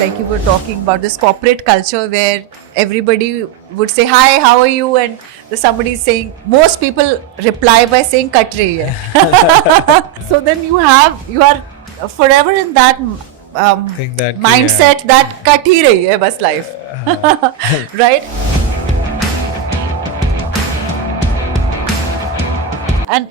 like you were talking about this corporate culture where everybody would say, hi, how are you? And somebody is saying, most people reply by saying, cut rahi hai. So then you are forever in that Think that mindset that cut hi rahi hai bas life. Right? And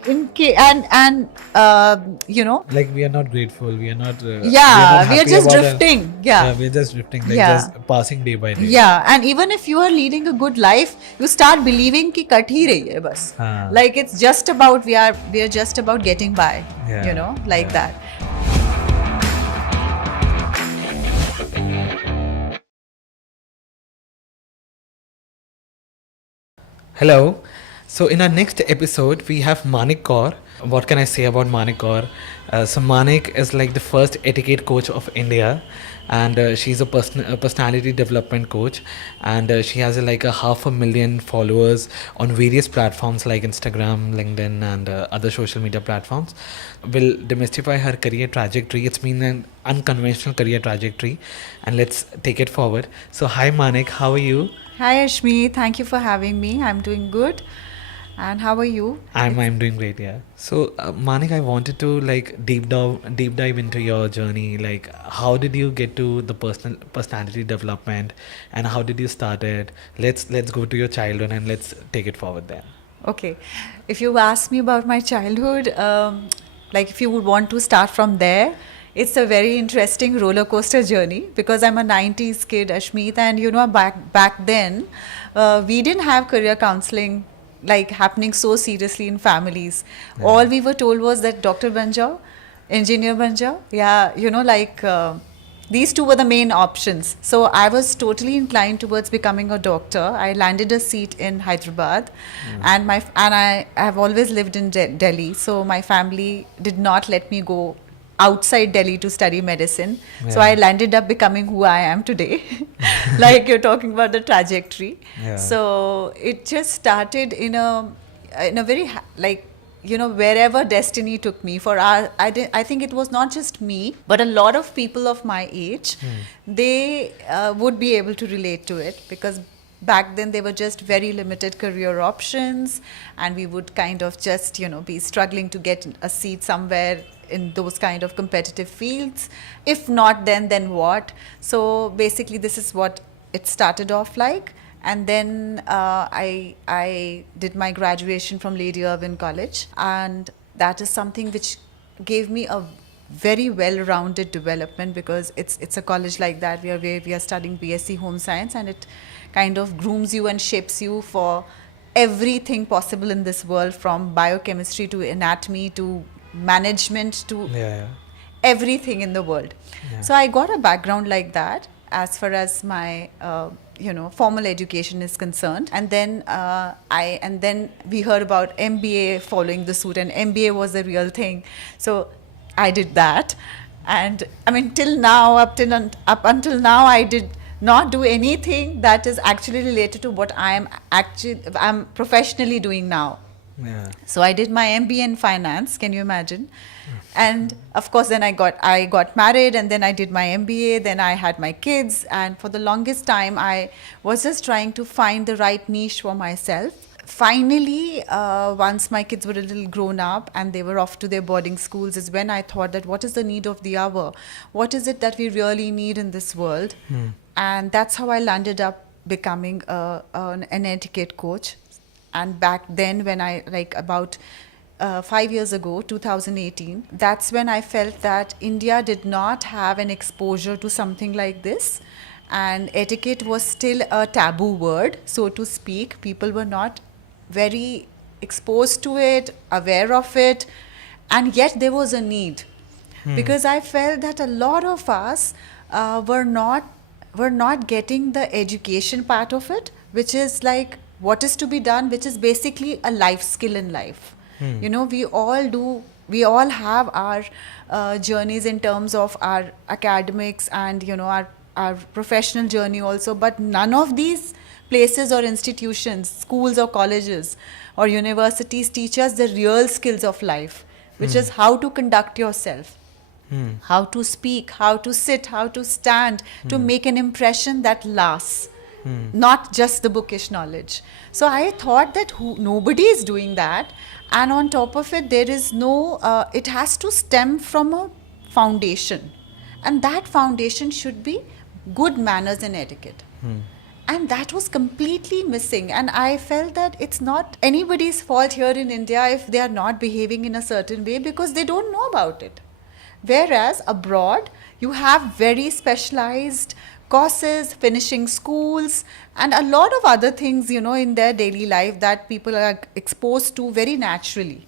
like we are not grateful, we are not we are yeah, not we are happy just about drifting. Yeah. we're just drifting, like Yeah. just passing day by day. Yeah, and even if you are leading a good life, you start believing कि cut ही रही है बस. हाँ. Like it's just about we are just about getting by. Yeah, You know, like yeah. that. Hello. So in our next episode, we have Manik Kaur. What can I say about Manik Kaur? So Manik is like the first etiquette coach of India, and she's a personality development coach, and she has like a 500,000 followers on various platforms like Instagram, LinkedIn, and other social media platforms. Will demystify her career trajectory. It's been an unconventional career trajectory, and let's take it forward. So hi Manik, how are you? Hi Ashmi, thank you for having me. I'm doing good. And how are you? I'm doing great, yeah. So Manik, I wanted to like deep dive into your journey. Like, how did you get to the personality development, and how did you start it? Let's go to your childhood and let's take it forward then. Okay. If you ask me about my childhood, like if you would want to start from there, it's a very interesting roller coaster journey because I'm a 90s kid, Ashmeet, and you know, back then, we didn't have career counseling like happening so seriously in families. Yeah. All we were told was that doctor ban jao, engineer ban jao. Yeah, you know, like these two were the main options. So I was totally inclined towards becoming a doctor. I landed a seat in Hyderabad, and I have always lived in Delhi. So my family did not let me go outside Delhi to study medicine. So Yeah. I landed up becoming who I am today. Like you're talking about the trajectory. Yeah. So it just started in a very like, you know, wherever destiny took me. I think it was not just me, but a lot of people of my age, they would be able to relate to it because back then there were just very limited career options, and we would kind of just, you know, be struggling to get a seat somewhere in those kind of competitive fields. If not then what? So basically this is what it started off like. And then I did my graduation from Lady Irwin College, and that is something which gave me a very well-rounded development because it's a college like that where we are studying BSc Home Science, and it kind of grooms you and shapes you for everything possible in this world, from biochemistry to anatomy to management to Yeah. everything in the world. Yeah. So I got a background like that as far as my formal education is concerned, and then then we heard about MBA following the suit, and MBA was the real thing. So I did that, and I mean till now, up until now, I did not do anything that is actually related to what I'm professionally doing now. Yeah. So I did my MBA in finance. Can you imagine? And of course, then I got married, and then I did my MBA. Then I had my kids, and for the longest time, I was just trying to find the right niche for myself. Finally, once my kids were a little grown up and they were off to their boarding schools, is when I thought that what is the need of the hour? What is it that we really need in this world? And that's how I landed up becoming an etiquette coach. And back then, when I, like about 5 years ago, 2018, that's when I felt that India did not have an exposure to something like this. And etiquette was still a taboo word, so to speak. People were not very exposed to it, aware of it, and yet there was a need. Because I felt that a lot of us were not getting the education part of it, which is like what is to be done, which is basically a life skill in life. You know, we all have our journeys in terms of our academics and, you know, our professional journey also, but none of these places or institutions, schools or colleges or universities teach us the real skills of life, which is how to conduct yourself. how to speak, how to sit, how to stand, to make an impression that lasts, not just the bookish knowledge. So I thought that nobody is doing that, and on top of it, there is no, it has to stem from a foundation, and that foundation should be good manners and etiquette. And that was completely missing, and I felt that it's not anybody's fault here in India if they are not behaving in a certain way, because they don't know about it. Whereas abroad, you have very specialized courses, finishing schools, and a lot of other things, in their daily life that people are exposed to very naturally.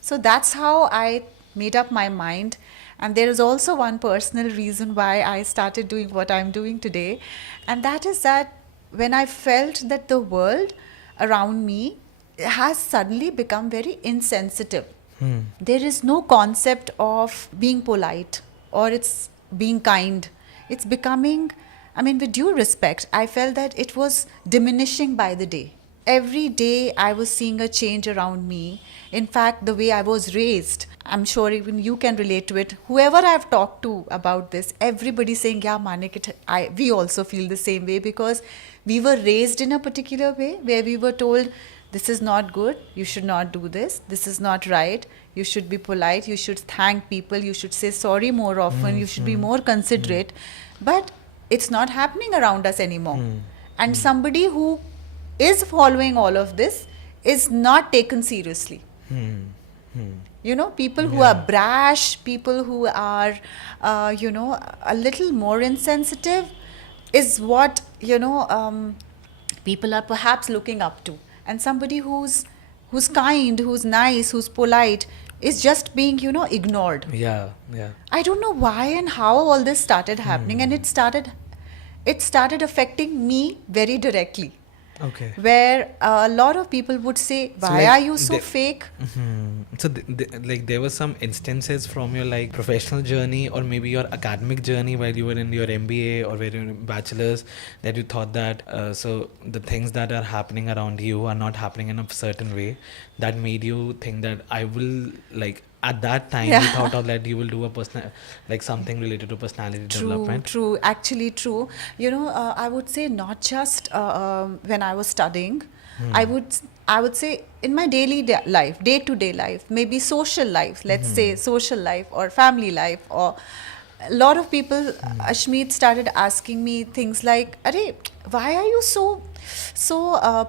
So that's how I made up my mind. And there is also one personal reason why I started doing what I'm doing today. And that is that when I felt that the world around me has suddenly become very insensitive. There is no concept of being polite or it's being kind. It's becoming, with due respect, I felt that it was diminishing by the day. Every day I was seeing a change around me. In fact, the way I was raised, I'm sure even you can relate to it. Whoever I've talked to about this, everybody's saying, yeah, Manik, we also feel the same way, because we were raised in a particular way where we were told, this is not good, you should not do this is not right, you should be polite, you should thank people, you should say sorry more often, you should be more considerate. But it's not happening around us anymore. And somebody who is following all of this is not taken seriously. People who are brash, people who are, a little more insensitive is what, people are perhaps looking up to. And somebody who's kind, who's nice, who's polite is just being, ignored. Yeah. I don't know why and how all this started happening, and it started affecting me very directly. Okay. Where a lot of people would say, why are you so fake? So there were some instances from your professional journey or maybe your academic journey while you were in your MBA or were in bachelor's, that you thought that so the things that are happening around you are not happening in a certain way, that made you think that I will at that time you thought of that you will do a personal something related to personality development. True, actually true. I would say not just when I was studying. I would say in my daily life, day-to-day life, maybe social life, let's say social life or family life, or a lot of people, Ashmeet, started asking me things like, "Arey, why are you so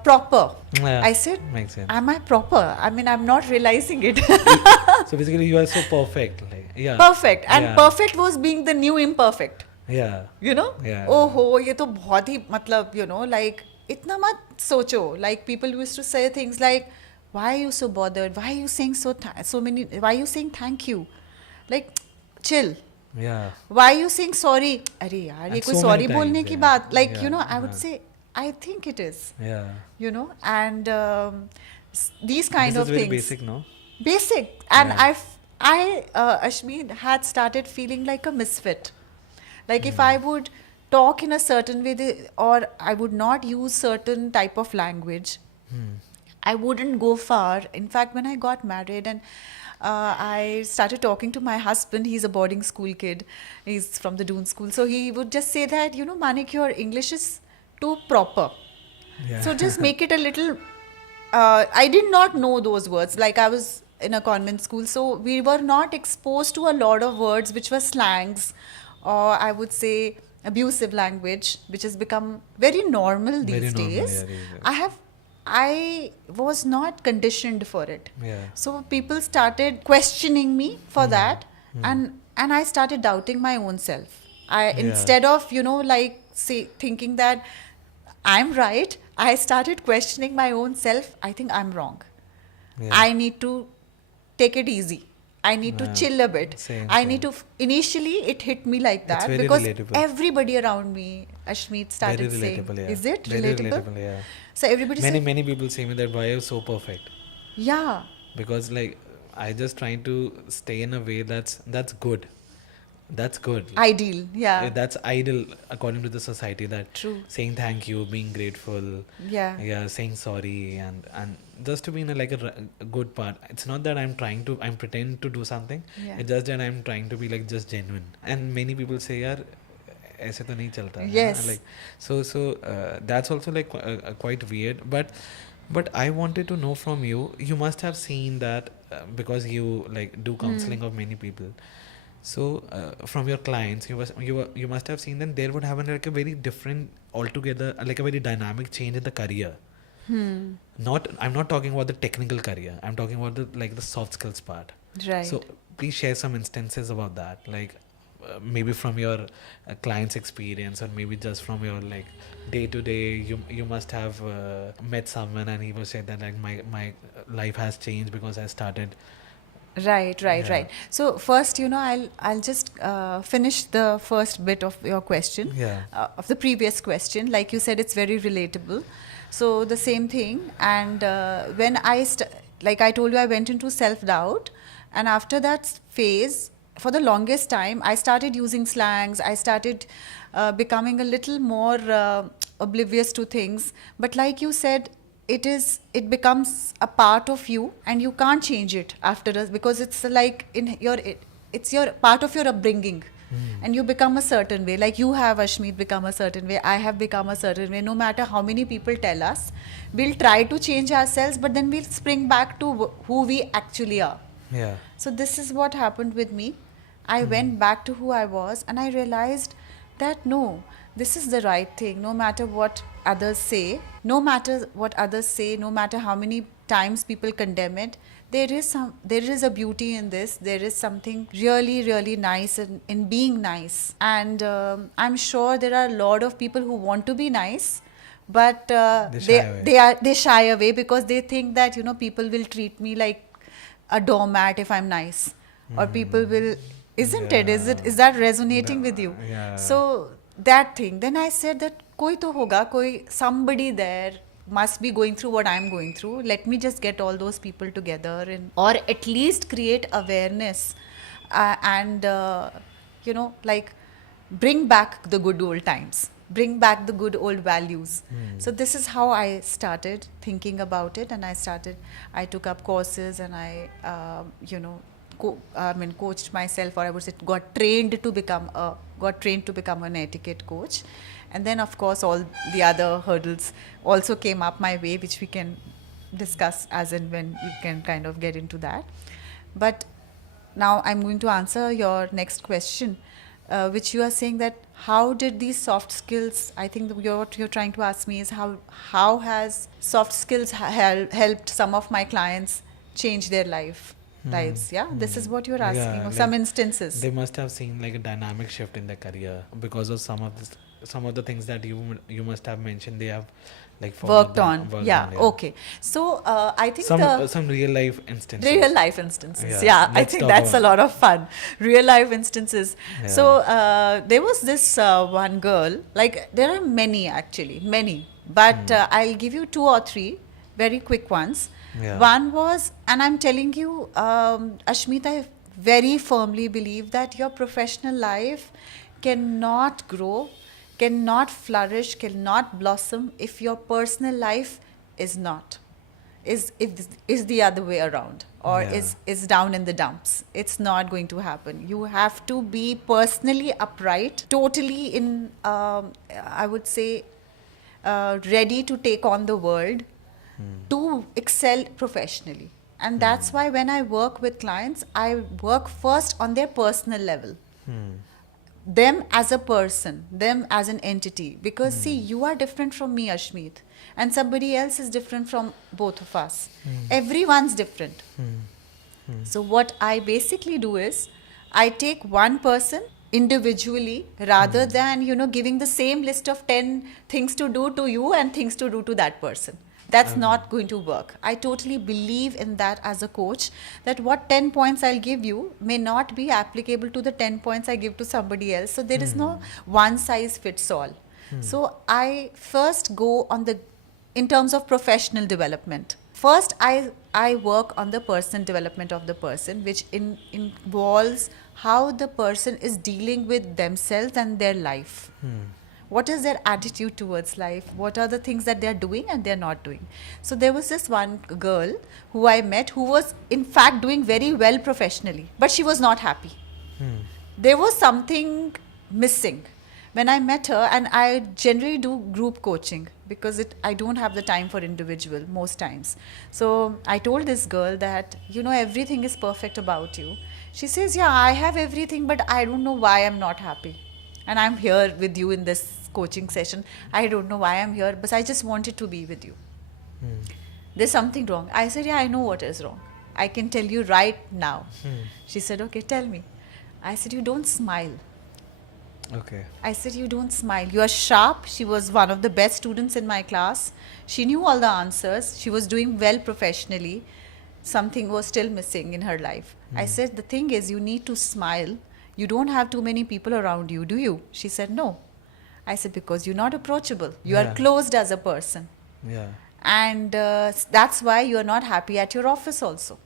proper?" Yeah, I said, makes sense. "Am I proper? I'm not realizing it." So basically, you are so perfect. Perfect, and perfect was being the new imperfect. Yeah. Yeah. Oh, ये तो बहुत ही मतलब इतना मत सोचो. People used to say things like, why are you so bothered? Why are you saying why are you saying thank you? Chill. Yeah. Why are you saying sorry? अरे यार ये कोई so sorry many बोलने times, की yeah. बात. I would say, I think it is. Yeah. And these kind This of is very things. basic, no? Basic. And Yeah. Ashmeet, had started feeling like a misfit. If I would talk in a certain way, or I would not use certain type of language, I wouldn't go far. In fact, when I got married and I started talking to my husband, he's a boarding school kid. He's from the Doon school. So he would just say that, Manik, your English is too proper. Yeah. So just make it a little... I did not know those words. I was in a convent school, so we were not exposed to a lot of words which were slangs, or I would say abusive language, which has become very normal these days. Yeah. I was not conditioned for it. Yeah. So people started questioning me for that, and I started doubting my own self. Instead of thinking that I'm right, I started questioning my own self. I think I'm wrong. Yeah. I need to take it easy. I need to chill a bit. Same. Need to... Initially, it hit me like that very because relatable. Everybody around me, Ashmeet, started very saying, relatable, yeah. "Is it very relatable?" Yeah. So everybody said, Many people say me that why are you so perfect? yeah. Because I just trying to stay in a way that's good. That's good. Ideal, yeah. That's ideal according to the society. That True. saying thank you, being grateful, Yeah. saying sorry, and just to be in a good part. It's not that I'm pretending to do something. Yeah. It's just that I'm trying to be like just genuine. And many people say, yaar, ऐसे तो नहीं चलता है Yes. ना? Like that's also like quite weird. But I wanted to know from you. You must have seen that because you like do counseling of many people. So from your clients, you must have seen that there would have been like a very different altogether, like a very dynamic change in the career. I'm not talking about the technical career. I'm talking about the soft skills part. Right. So please share some instances about that, like maybe from your client's experience, or maybe just from your like day to day. You must have met someone and he was saying that like my life has changed because I started. Right. Yeah. So first, I'll just finish the first bit of your question, Yeah. of the previous question. Like you said, it's very relatable. So the same thing. And when like I told you, I went into self-doubt, and after that phase, for the longest time, I started using slangs. I started becoming a little more oblivious to things. But like you said, it becomes a part of you, and you can't change it after us, because it's like it's your part of your upbringing, and you become a certain way. Like you have, Ashmeet, become a certain way. I have become a certain way. No matter how many people tell us, we'll try to change ourselves, but then we'll spring back to who we actually are. Yeah. So this is what happened with me. I went back to who I was, and I realized that no, this is the right thing. No matter what others say, no matter how many times people condemn it, there is a beauty in this. There is something really, really nice in being nice. And I'm sure there are a lot of people who want to be nice, but they shy away because they think that people will treat me like a doormat if I'm nice, or people will, isn't it? Is that resonating with you? Yeah. So that thing. Then I said that koi to hoga, somebody there must be going through what I'm going through. Let me just get all those people together, or at least create awareness, and like bring back the good old times, bring back the good old values. So this is how I started thinking about it, and I took up courses, and I coached myself, or I would say got trained to become an etiquette coach. And then of course all the other hurdles also came up my way, which we can discuss as and when we can kind of get into that. But now I'm going to answer your next question, which you are saying that how did these soft skills, I think what you're trying to ask me is how has soft skills helped some of my clients change their lives. Yeah, this is what you're asking, Yeah, or some instances. They must have seen like a dynamic shift in their career because of some of the things that you must have mentioned. They have like Worked on. Okay. So I think some real life instances. Yeah, I think that's a lot of fun. Real life instances. Yeah. So there was this one girl. Like there are many, but I'll give you 2 or 3 very quick ones. Yeah. One was, and I'm telling you, Ashmeet, I very firmly believe that your professional life cannot grow, cannot flourish, cannot blossom if your personal life is the other way around, or is down in the dumps. It's not going to happen. You have to be personally upright, totally in I would say ready to take on the world, to excel professionally. And that's why when I work with clients, I work first on their personal level. Them as a person, them as an entity. Because see, you are different from me, Ashmeet, and somebody else is different from both of us. Everyone's different. So what I basically do is, I take one person individually, rather than giving the same list of 10 things to do to you and things to do to that person. That's not going to work. I totally believe in that as a coach, that what 10 points I'll give you may not be applicable to the 10 points I give to somebody else. So there is no one size fits all. So I first go in terms of professional development. First, I work on the personal development of the person, which involves how the person is dealing with themselves and their life. What is their attitude towards life? What are the things that they're doing and they're not doing? So there was this one girl who I met who was in fact doing very well professionally, but she was not happy. There was something missing when I met her. And I generally do group coaching because I don't have the time for individual most times. So I told this girl that, everything is perfect about you. She says, yeah, I have everything, but I don't know why I'm not happy. And I'm here with you in this coaching session. I don't know why I'm here, but I just wanted to be with you. There's something wrong. I said, yeah, I know what is wrong. I can tell you right now. She said, okay, tell me. I said, you don't smile. Okay. I said, you don't smile. You are sharp. She was one of the best students in my class. She knew all the answers. She was doing well professionally. Something was still missing in her life. I said, the thing is, you need to smile. You don't have too many people around you, do you? She said, no. I said, because you're not approachable. You are closed as a person. Yeah. And that's why you are not happy at your office also.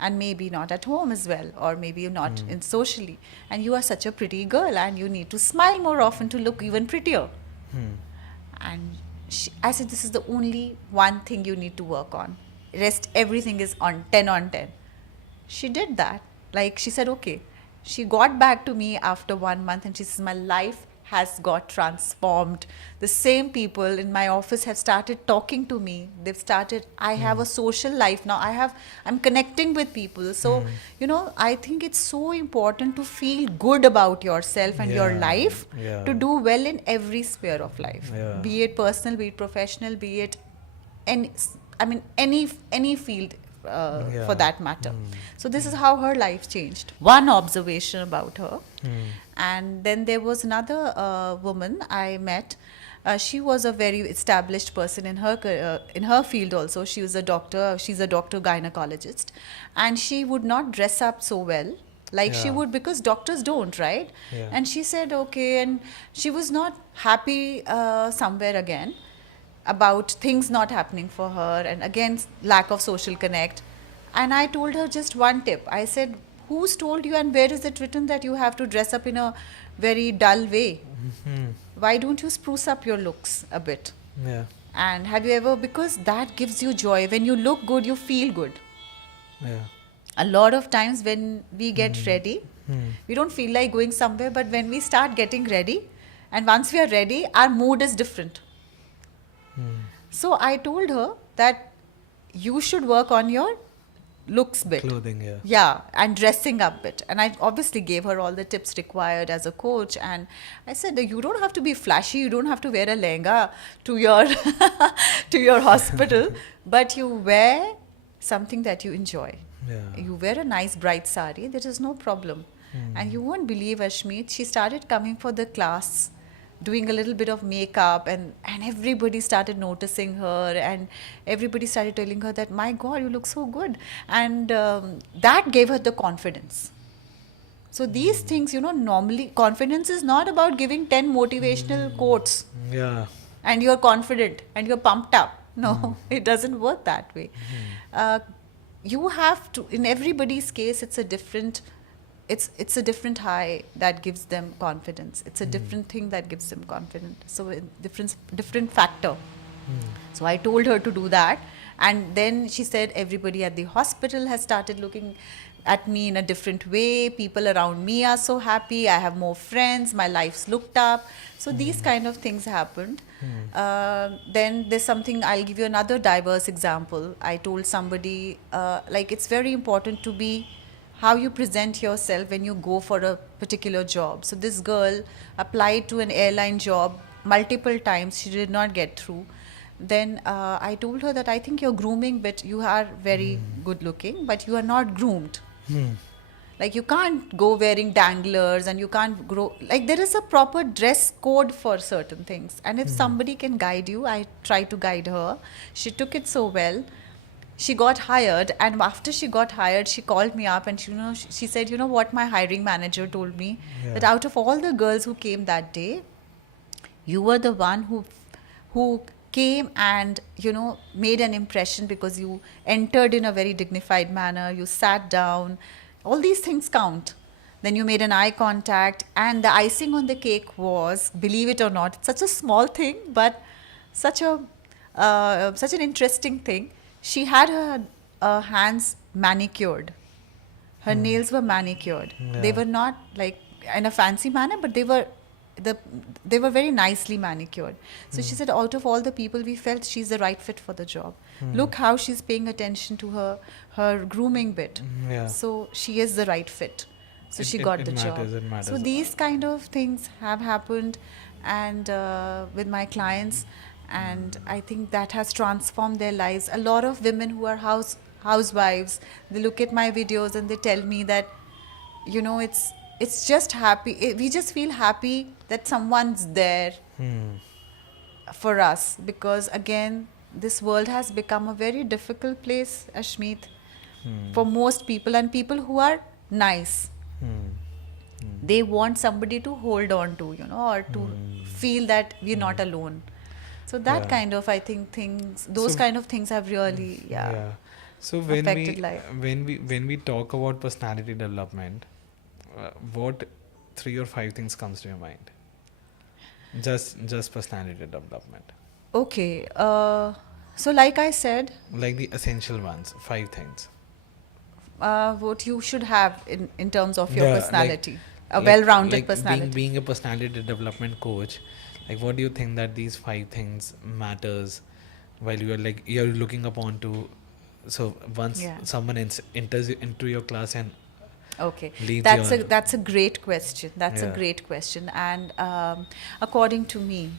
And maybe not at home as well, or maybe not in socially. And you are such a pretty girl, and you need to smile more often to look even prettier. And I said, this is the only one thing you need to work on. Rest, everything is on 10 on 10. She did that. Like, she said, okay. She got back to me after 1 month and she says, my life has got transformed. The same people in my office have started talking to me. They've started, I have a social life now. I'm connecting with people. So, I think it's so important to feel good about yourself and your life to do well in every sphere of life. Be it personal, be it professional, be it any field. For that matter. So this is how her life changed. One observation about her. And then there was another woman I met. She was a very established person in her field also. She was a doctor. She's a doctor gynecologist. And she would not dress up so well like she would, because doctors don't, right? And she said, okay. And she was not happy somewhere again about things not happening for her, and again lack of social connect. And I told her just one tip. I said, who's told you and where is it written that you have to dress up in a very dull way? Why don't you spruce up your looks a bit? And have you ever, because that gives you joy. When you look good, you feel good. A lot of times when we get ready, we don't feel like going somewhere, but when we start getting ready, and once we are ready, our mood is different. So I told her that you should work on your looks bit. Clothing, and dressing up bit. And I obviously gave her all the tips required as a coach. And I said, you don't have to be flashy. You don't have to wear a lehenga to your to your hospital, but you wear something that you enjoy. You wear a nice bright sari. There is no problem. And you won't believe, Ashmeet, she started coming for the class, doing a little bit of makeup, and everybody started noticing her, and everybody started telling her that, my God, you look so good. And that gave her the confidence. So these things, normally confidence is not about giving 10 motivational quotes. And you're confident and you're pumped up. No, it doesn't work that way. You have to, in everybody's case, it's a different high that gives them confidence. It's a different thing that gives them confidence. So a different factor. So I told her to do that. And then she said, everybody at the hospital has started looking at me in a different way. People around me are so happy. I have more friends. My life's looked up. So these kind of things happened. Then there's something, I'll give you another diverse example. I told somebody, it's very important to be how you present yourself when you go for a particular job. So this girl applied to an airline job multiple times. She did not get through. Then I told her that I think you're grooming, but you are very good looking, but you are not groomed. Like, you can't go wearing danglers, and you can't grow. Like, there is a proper dress code for certain things. And if somebody can guide you, I tried to guide her. She took it so well. She got hired, and after she got hired, she called me up and she said, you know what, my hiring manager told me that out of all the girls who came that day, you were the one who came and made an impression, because you entered in a very dignified manner, you sat down. All these things count. then you made an eye contact, and the icing on the cake was, believe it or not, it's such a small thing, but such an interesting thing. She had her hands manicured. Her nails were manicured. They were not like in a fancy manner, but they were very nicely manicured. So she said, out of all the people, we felt she's the right fit for the job. Look how she's paying attention to her grooming bit. Yeah. So she is the right fit. So she got the job. It matters. So these kind of things have happened, and with my clients, and I think that has transformed their lives. A lot of women who are housewives, they look at my videos and they tell me that, you know, it's just happy. We just feel happy that someone's there for us, because again, this world has become a very difficult place, Ashmeet, for most people, and people who are nice. They want somebody to hold on to, you know, or to feel that we're not alone. So that kind of, I think, those kind of things have really, So affected life. when we talk about personality development, what 3 or 5 things comes to your mind? Just personality development. Okay. So like I said, Like the essential ones, 5 things. what you should have in terms of your Yeah, personality, a like- well-rounded like personality. Being a personality development coach, like what do you think that these 5 things matters while you're looking upon to, so once Yeah. someone enters into your class and Okay, leaves that's a great question. That's a Yeah. great question, and according to me,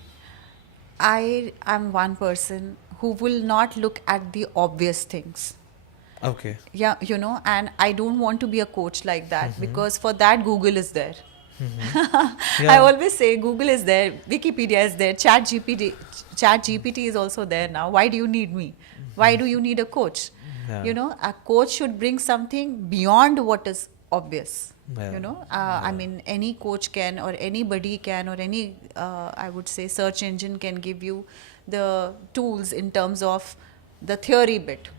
I am one person who will not look at the obvious things. okay. Yeah, you know, and I don't want to be a coach like that, because for that Google is there. Yeah. I always say Google is there, Wikipedia is there, ChatGPT is also there now. Why do you need me? Why do you need a coach? Yeah. You know, a coach should bring something beyond what is obvious. Yeah. You know, I mean, any coach can, or anybody can, or any, I would say, search engine can give you the tools in terms of the theory bit.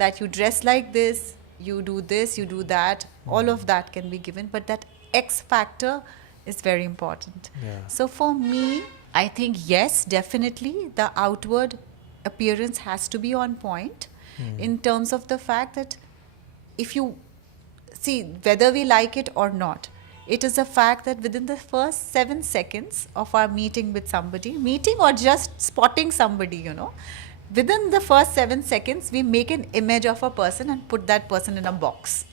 That you dress like this, you do this, you do that, all of that can be given, but that X factor is very important. Yeah. So for me, I think yes, definitely the outward appearance has to be on point, in terms of the fact that if you see, whether we like it or not, it is a fact that within the first 7 seconds of our meeting with somebody, meeting or just spotting somebody, you know, within the first 7 seconds, we make an image of a person and put that person in a box.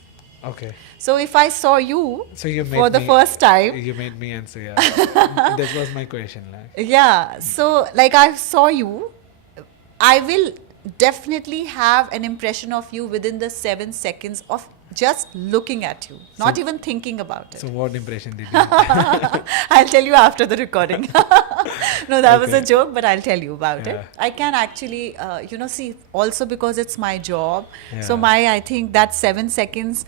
Okay. So if I saw you, So you made for the me- first time, You made me answer, yeah. That was my question. Like. yeah, so like I saw you, I will definitely have an impression of you within the 7 seconds of just looking at you, not even thinking about it. So what impression did you have? I'll tell you after the recording. No, that was a Okay. joke, but I'll tell you about Yeah. it. I can actually, see, also because it's my job. So Yeah. I think that 7 seconds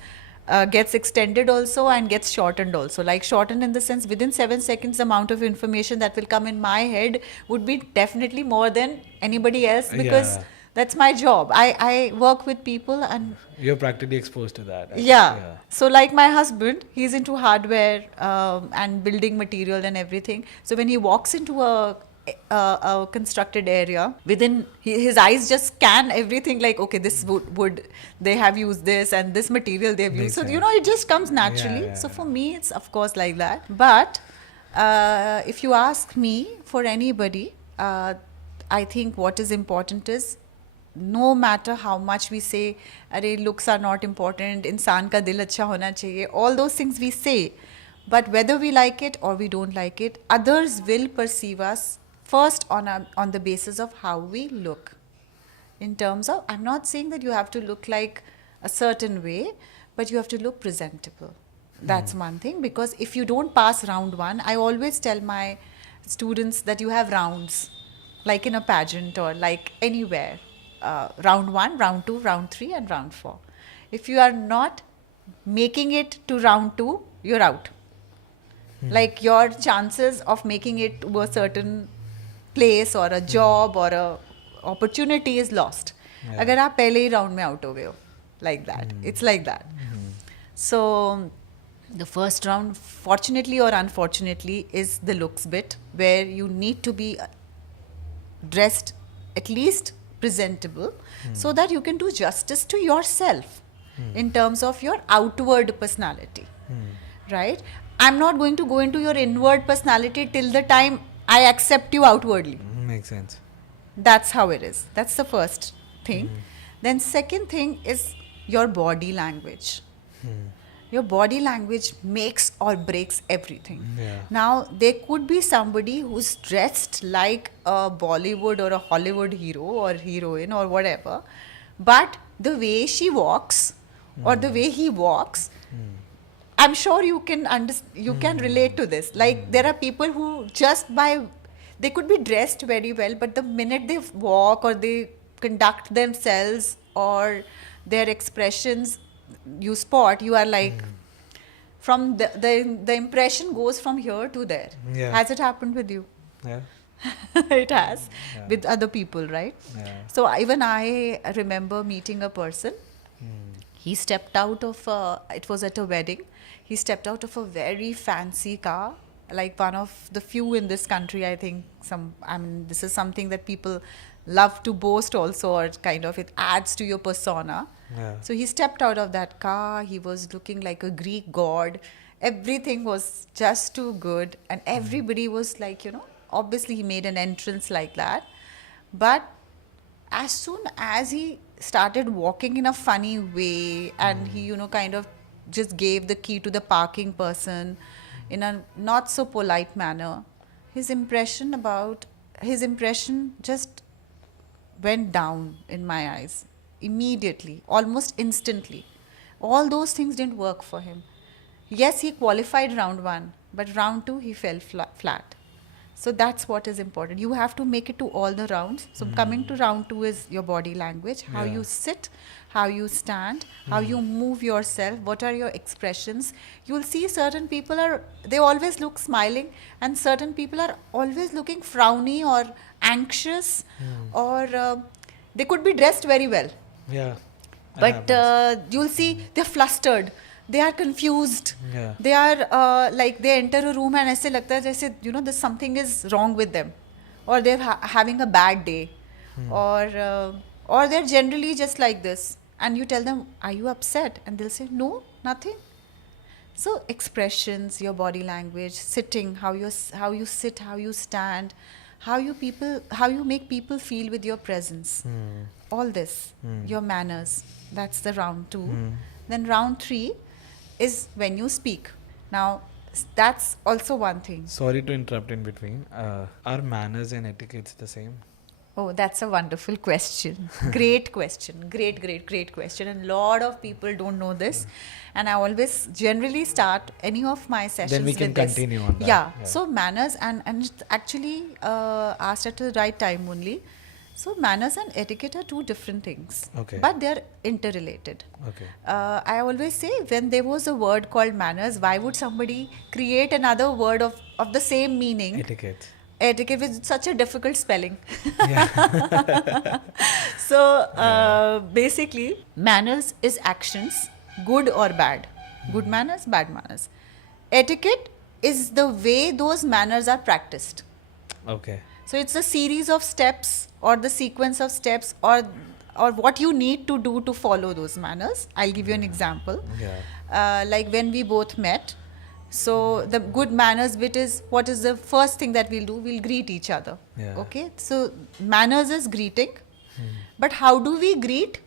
gets extended also and gets shortened also. Like shortened in the sense, within 7 seconds, the amount of information that will come in my head would be definitely more than anybody else, because Yeah. that's my job. I work with people, and You're practically exposed to that. yeah. So like my husband, he's into hardware and building material and everything. So when he walks into a constructed area, within his eyes just scan everything, like, okay, this wood they have used this, and this material they've Makes used. So sense. it just comes naturally. Yeah, So yeah. for me, it's of course like that. But if you ask me, for anybody, I think what is important is, no matter how much we say, arey, looks are not important, insaan ka dil acha hona chahiye, all those things we say, but whether we like it or we don't like it, others will perceive us first on the basis of how we look. In terms of, I'm not saying that you have to look like a certain way, but you have to look presentable. That's one thing, because if you don't pass round 1, I always tell my students that you have rounds, like in a pageant or like anywhere. Round 1, round 2, round 3, and round 4. If you are not making it to round 2, you're out. Like your chances of making it to a certain place or a job or a opportunity is lost. Yeah. अगर आप पहले ही round में out हो गए हो, like that. It's like that. So The first round, fortunately or unfortunately, is the looks bit, where you need to be dressed at least presentable so that you can do justice to yourself in terms of your outward personality, right? I'm not going to go into your inward personality till the time I accept you outwardly. Makes sense. That's how it is. That's the first thing. Then second thing is your body language. Your body language makes or breaks everything. Yeah. Now, there could be somebody who's dressed like a Bollywood or a Hollywood hero or heroine or whatever, but the way she walks or the way he walks, I'm sure you can you can relate to this. Like, there are people who just they could be dressed very well, but the minute they walk or they conduct themselves or their expressions you spot, you are like, from the impression goes from here to there. Yeah. Has it happened with you? Yeah. It has. Yeah. With other people, right? Yeah. So even I remember meeting a person. He stepped out of it was at a wedding. He stepped out of a very fancy car, like one of the few in this country. I think this is something that people love to boast also, or kind of it adds to your persona. Yeah. So he stepped out of that car. He was looking like a Greek god. Everything was just too good, and everybody was like, obviously he made an entrance like that. But as soon as he started walking in a funny way, and he, kind of just gave the key to the parking person in a not so polite manner, his impression just went down in my eyes immediately, almost instantly. All those things didn't work for him. Yes, he qualified round 1, but round 2 he fell flat. So that's what is important. You have to make it to all the rounds. So coming to round 2 is your body language, how Yeah. you sit, how you stand, how you move yourself, what are your expressions. You'll see certain people they always look smiling, and certain people are always looking frowny or anxious, or they could be dressed very well. Yeah. But you'll see they're flustered, they are confused, Yeah. they are like, they enter a room and aise lagta hai jaise, there's something is wrong with them, or they're having a bad day, or they're generally just like this, and you tell them, are you upset? And they'll say, no, nothing. So expressions, your body language, sitting, how you sit, how you stand, how you make people feel with your presence, all this, your manners. That's the round 2. Then round 3 is when you speak. Now, that's also one thing. Sorry to interrupt in between. Are manners and etiquettes the same? Oh, that's a wonderful question. Great question. Great question. And a lot of people don't know this. And I always generally start any of my sessions Then we with can this. continue on that. Yeah. Yeah. So manners, and it's actually asked at the right time only. So manners and etiquette are two different things. Okay. But they're interrelated. Okay. I always say, when there was a word called manners, why would somebody create another word of the same meaning? Etiquette. Etiquette with such a difficult spelling. Yeah. So basically, manners is actions, good or bad. Good manners, bad manners. Etiquette is the way those manners are practiced. Okay. So it's a series of steps, or the sequence of steps, or what you need to do to follow those manners. I'll give you an example. Yeah. Like when we both met. So the good manners bit is, what is the first thing that we'll do? We'll greet each other. Yeah. Okay. So manners is greeting, but how do we greet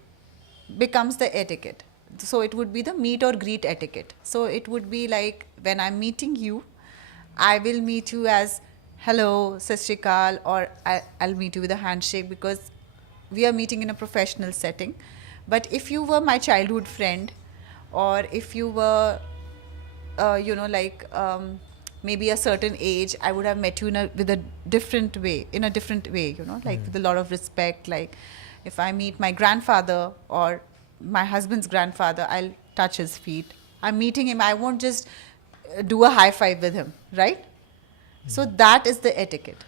becomes the etiquette. So it would be the meet or greet etiquette. So it would be like, when I'm meeting you, I will meet you as hello, Sat Shri Akal, or I'll meet you with a handshake, because we are meeting in a professional setting. But if you were my childhood friend, or if you were maybe a certain age, I would have met you in a different way, like with a lot of respect. Like if I meet my grandfather or my husband's grandfather, I'll touch his feet. I'm meeting him, I won't just do a high five with him, right? So that is the etiquette.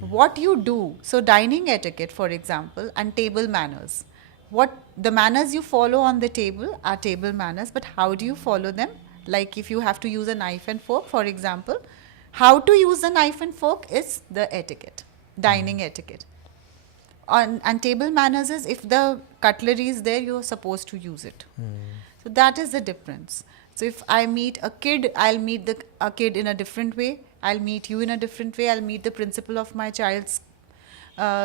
What you do, so dining etiquette, for example, and table manners. What the manners you follow on the table are table manners, but how do you follow them? Like if you have to use a knife and fork, for example, how to use a knife and fork is the etiquette, dining etiquette. And table manners is if the cutlery is there, you're supposed to use it. So that is the difference. So if I meet a kid, I'll meet a kid in a different way. I'll meet you in a different way. I'll meet the principal of my child's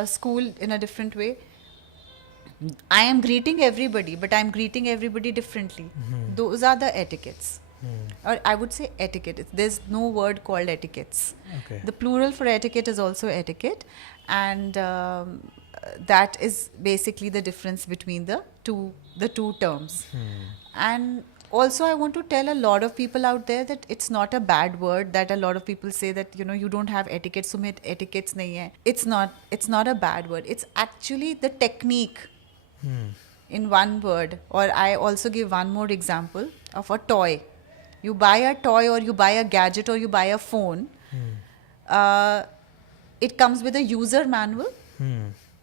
school in a different way. I am greeting everybody, but I'm greeting everybody differently. Those are the etiquettes. Or I would say etiquette. There's no word called etiquettes. Okay. The plural for etiquette is also etiquette, and that is basically the difference between the two terms. And also, I want to tell a lot of people out there that it's not a bad word. That a lot of people say that you don't have etiquette, so mein etiquettes nahi hai. It's not a bad word. It's actually the technique in one word. Or I also give one more example of a toy. You buy a toy, or you buy a gadget, or you buy a phone. It comes with a user manual.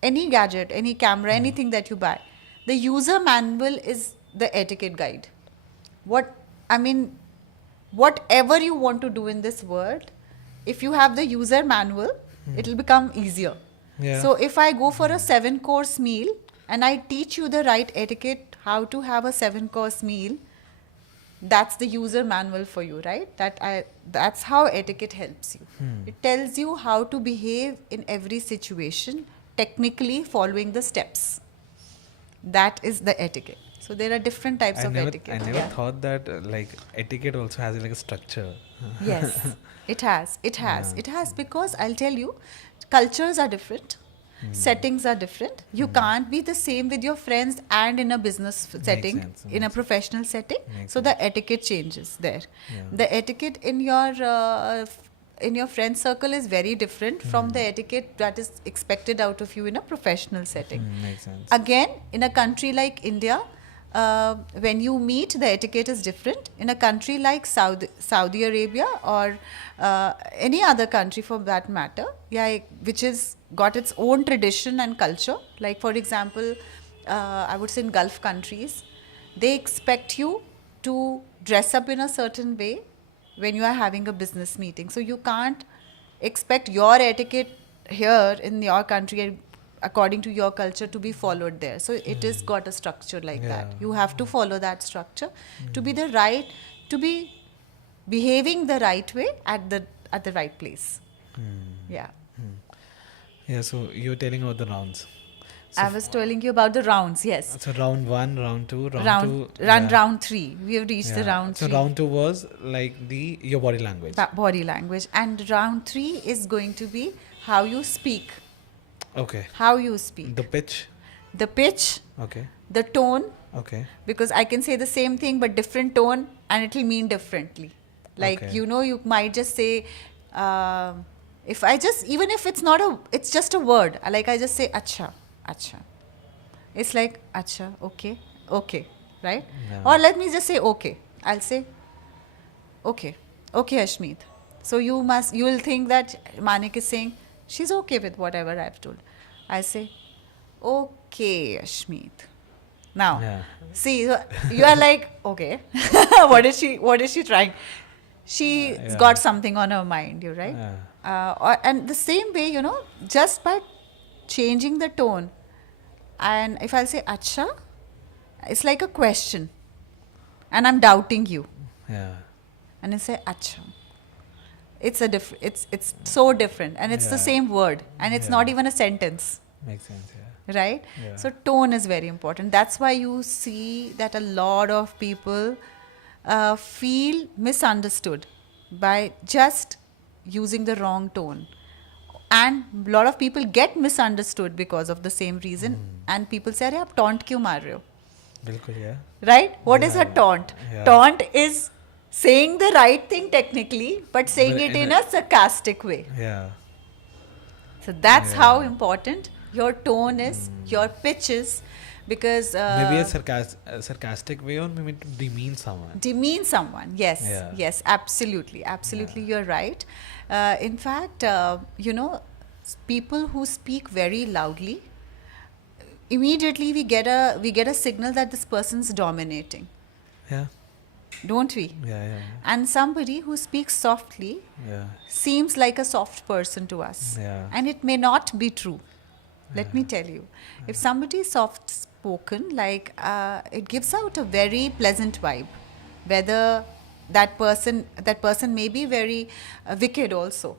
Any gadget, any camera, anything that you buy. The user manual is the etiquette guide. Whatever you want to do in this world, if you have the user manual, it'll become easier. Yeah. So if I go for a 7-course meal and I teach you the right etiquette, how to have a 7-course meal, that's the user manual for you, right? That's how etiquette helps you. It tells you how to behave in every situation, technically following the steps. That is the etiquette. So there are different types of etiquette. I never thought that like etiquette also has like a structure. Yes, it has. It has because I'll tell you, cultures are different. Settings are different. You can't be the same with your friends and in a business setting, sense, in a professional setting. Makes So the etiquette changes there. Yeah. The etiquette in your friend circle is very different from the etiquette that is expected out of you in a professional setting. Makes sense. Again, in a country like India, when you meet, the etiquette is different. In a country like Saudi Arabia or any other country for that matter, which is got its own tradition and culture. Like for example, I would say in Gulf countries, they expect you to dress up in a certain way when you are having a business meeting. So you can't expect your etiquette here in your country according to your culture to be followed there. So it is got a structure like that. You have to follow that structure to be behaving the right way at the right place. Yeah. Yeah, so you're telling about the rounds. So I was telling you about the rounds, yes. So round 1, round 2, Round 3. We have reached the round 3. So round 2 was like your body language. Body language. And round 3 is going to be how you speak. Okay. How you speak. The pitch. Okay. The tone. Okay. Because I can say the same thing but different tone and it will mean differently. Like, Okay. you might just say, even if it's just a word. Like I just say, acha. It's like, acha, okay, right? Yeah. Or let me just say, okay. I'll say, okay, Ashmeet. So you will think that Manik is saying, she's okay with whatever I've told. I say, okay, Ashmeet. Now, Yeah. see, you are like, okay, what is she trying? She's got something on her mind, you're right? Yeah. And the same way, just by changing the tone, and if I'll say, acha, it's like a question. And I'm doubting you. Yeah. And I say, acha. It's so different. And it's the Yeah. same word. And it's not even a sentence. Makes sense, yeah. Right? Yeah. So tone is very important. That's why you see that a lot of people feel misunderstood by just using the wrong tone. And a lot of people get misunderstood because of the same reason. And people say, "Arey, aap taunt kyun maar rahe ho?" Bilkul, yeah. Right? What is a taunt? Yeah. Taunt is saying the right thing technically, but saying But it in in a sarcastic way. Yeah. So that's Yeah. how important your tone is, your pitch is, because Maybe a sarcastic way, or maybe to demean someone. demean someone. Yes, Yeah. yes, absolutely, you're right. In fact, people who speak very loudly, immediately we get a signal that this person's dominating. Yeah. don't we? Yeah. And somebody who speaks softly Yeah. seems like a soft person to us. Yeah. And it may not be true. Let Yeah. me tell you. If somebody is soft spoken, like it gives out a very pleasant vibe. Whether that person may be very wicked also.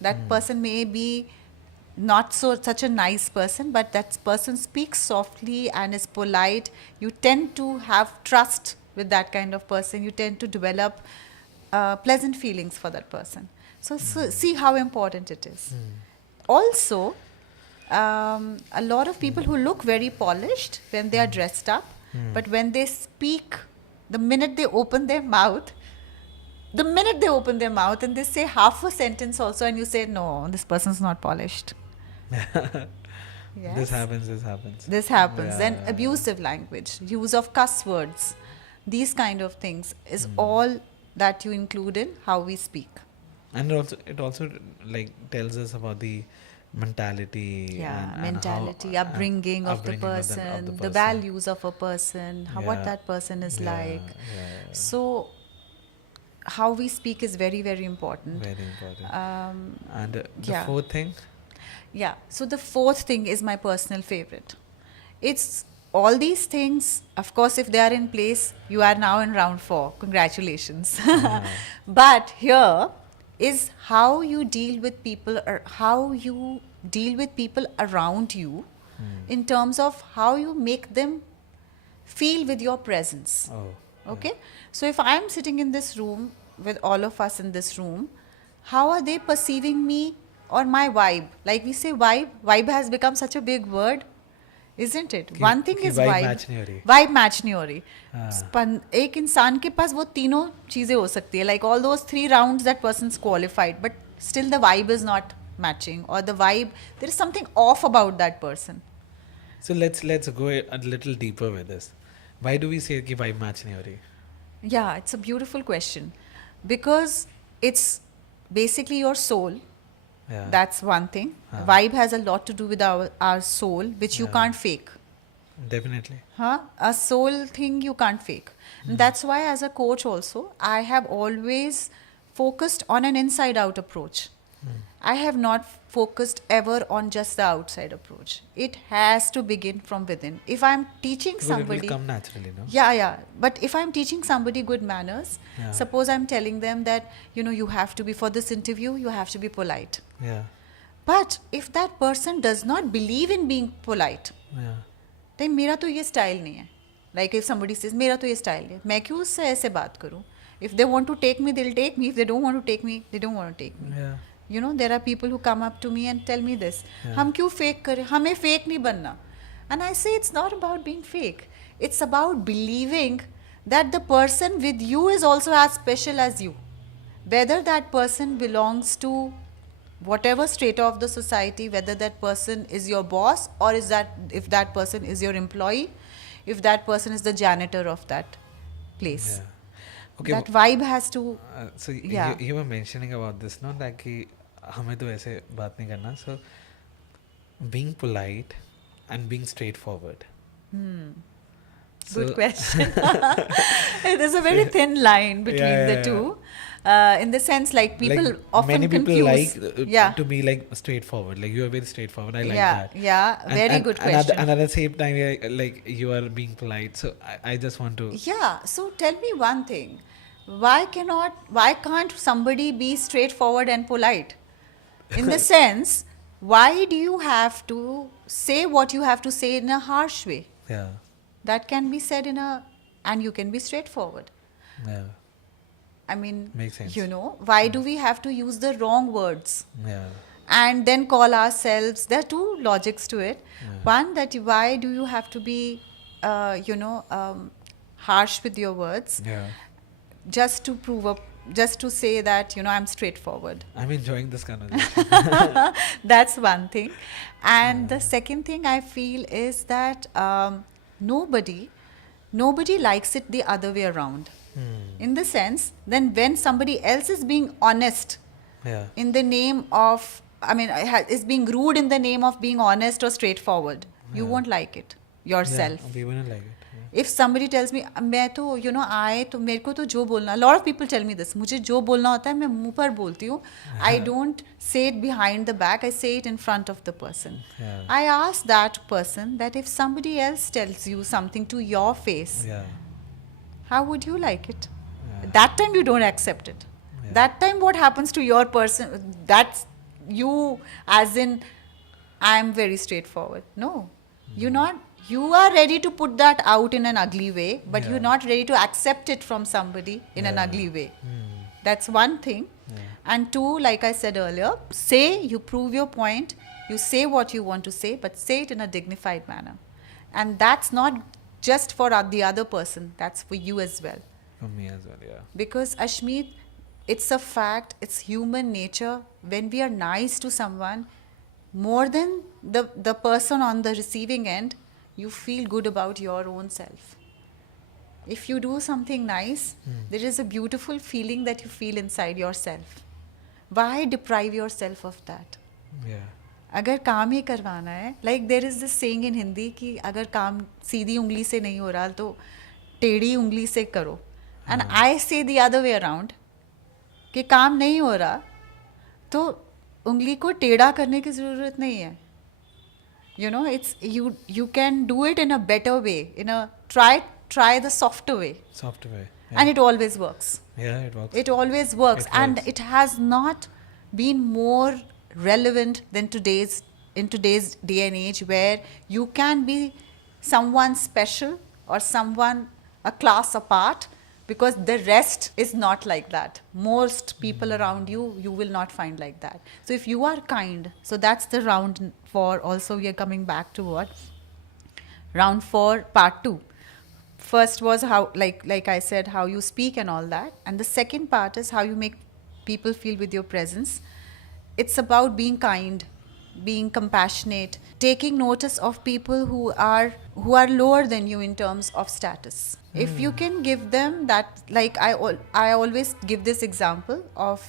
That person may be not such a nice person, but that person speaks softly and is polite. You tend to have trust with that kind of person. You tend to develop pleasant feelings for that person. So see how important it is. Also, a lot of people who look very polished when they are dressed up, but when they speak, the minute they open their mouth, and they say half a sentence also, and you say, no, this person's not polished. Yes. This happens. This happens. Then Yeah. abusive language, use of cuss words, these kind of things is all that you include in how we speak. And it also like tells us about the mentality. and Mentality, how, upbringing of the upbringing person, the values of a person, what Yeah. that person is like. Yeah. So how we speak is very, very important. Very important. And the yeah. fourth thing. Yeah. So the fourth thing is my personal favorite. It's all these things, of course, if they are in place, you are now in round 4. Congratulations. But here is how you deal with people, or how you deal with people around you in terms of how you make them feel with your presence. Oh. Okay? So if I am sitting in this room with all of us in this room, how are they perceiving me or my vibe? Like we say vibe. Vibe has become such a big word, isn't it? One thing is vibe vibe. match नहीं हो रही. Vibe match नहीं हो रही. एक इंसान के पास वो तीनों चीज़ें हो सकती है. Like all those 3 rounds that person's qualified, but still the vibe is not matching, or the vibe, there is something off about that person. So let's go a little deeper with this. Why do we say कि vibe match नहीं हो रही? Yeah, it's a beautiful question. Because it's basically your soul. Yeah. That's one thing. Vibe has a lot to do with our soul, which you can't fake. Definitely. A soul thing you can't fake. And that's why as a coach also, I have always focused on an inside out approach. I have not focused ever on just the outside approach. It has to begin from within. If I'm teaching Because somebody, it will come naturally, no? yeah. But if I'm teaching somebody good manners, Yeah. suppose I'm telling them that, you have to be, for this interview, you have to be polite. Yeah. But if that person does not believe in being polite, Yeah. then मेरा तो ये style नहीं है. Like if somebody says, मेरा तो ये style है, मैं क्यों उससे ऐसे बात करूँ? If they want to take me, they'll take me. If they don't want to take me, they don't want to take me. Yeah. There are people who come up to me and tell me this. हम क्यों fake करें? हमें fake नहीं बनना. And I say it's not about being fake. It's about believing that the person with you is also as special as you. Whether that person belongs to whatever strata of the society, whether that person is your boss, or if that person is your employee, if that person is the janitor of that place. Yeah. Okay. That vibe has to. So Yeah. you were mentioning about this, no? Like कि हमें तो ऐसे बात नहीं करना. So being polite and being straightforward. Good question. There's a very thin line between the two. In the sense, like people like often many people confuse. like to be like straightforward. Like you are very straightforward. I like that. Yeah, very good question. And at the same time, like you are being polite. So I just want to. Yeah. So tell me one thing. Why can't somebody be straightforward and polite? In the sense, why do you have to say what you have to say in a harsh way? Yeah. That can be said and you can be straightforward. Yeah. I mean, Makes sense. Why do we have to use the wrong words? Yeah. And then call ourselves, there are two logics to it. Yeah. One, that why do you have to be, harsh with your words? Yeah. Just to say that, I'm straightforward. I'm enjoying this conversation. That's one thing. And the second thing I feel is that nobody likes it the other way around. In the sense, then when somebody else is being honest Yeah. in the name of, is being rude in the name of being honest or straightforward, you won't like it yourself. Yeah, we wouldn't like it. If somebody tells me, मैं तो मेरे को तो जो बोलना, a lot of people tell me this, मुझे जो बोलना होता है मैं मुंह पर बोलती हूँ. I don't say it behind the back, I say it in front of the person. Yeah. I ask that person that if somebody else tells you something to your face, Yeah. how would you like it? Yeah. That time you don't accept it. Yeah. That time what happens to your person, that's you, as in I'm very straightforward. No, you're not. You are ready to put that out in an ugly way, but Yeah. you're not ready to accept it from somebody in an Yeah. ugly way. Mm. That's one thing. Yeah. And two, like I said earlier, say, you prove your point, you say what you want to say, but say it in a dignified manner. And that's not just for the other person, that's for you as well. For me as well, yeah. Because Ashmeet, it's a fact, it's human nature. When we are nice to someone, more than the person on the receiving end, you feel good about your own self. If you do something nice, there is a beautiful feeling that you feel inside yourself. Why deprive yourself of that? Yeah. अगर काम ही करवाना है, like there is this saying in Hindi कि अगर काम सीधी उंगली से नहीं हो रहा तो टेढ़ी उंगली से करो. And I say the other way around, कि काम नहीं हो रहा तो उंगली को टेढ़ा करने की ज़रूरत नहीं है. It's you can do it in a better way, try the softer way, Software. Yeah. and it always works. Yeah, it works. It always works, and works. it has not been more relevant than in today's day and age, where you can be someone special or someone a class apart, because the rest is not like that. Most people around you will not find like that. So if you are kind, so that's the round 4. Also, we are coming back to what? Round 4, part 2. First was how, like I said, how you speak and all that. And the second part is how you make people feel with your presence. It's about being kind, being compassionate, taking notice of people who are lower than you in terms of status. If you can give them that, like I always give this example of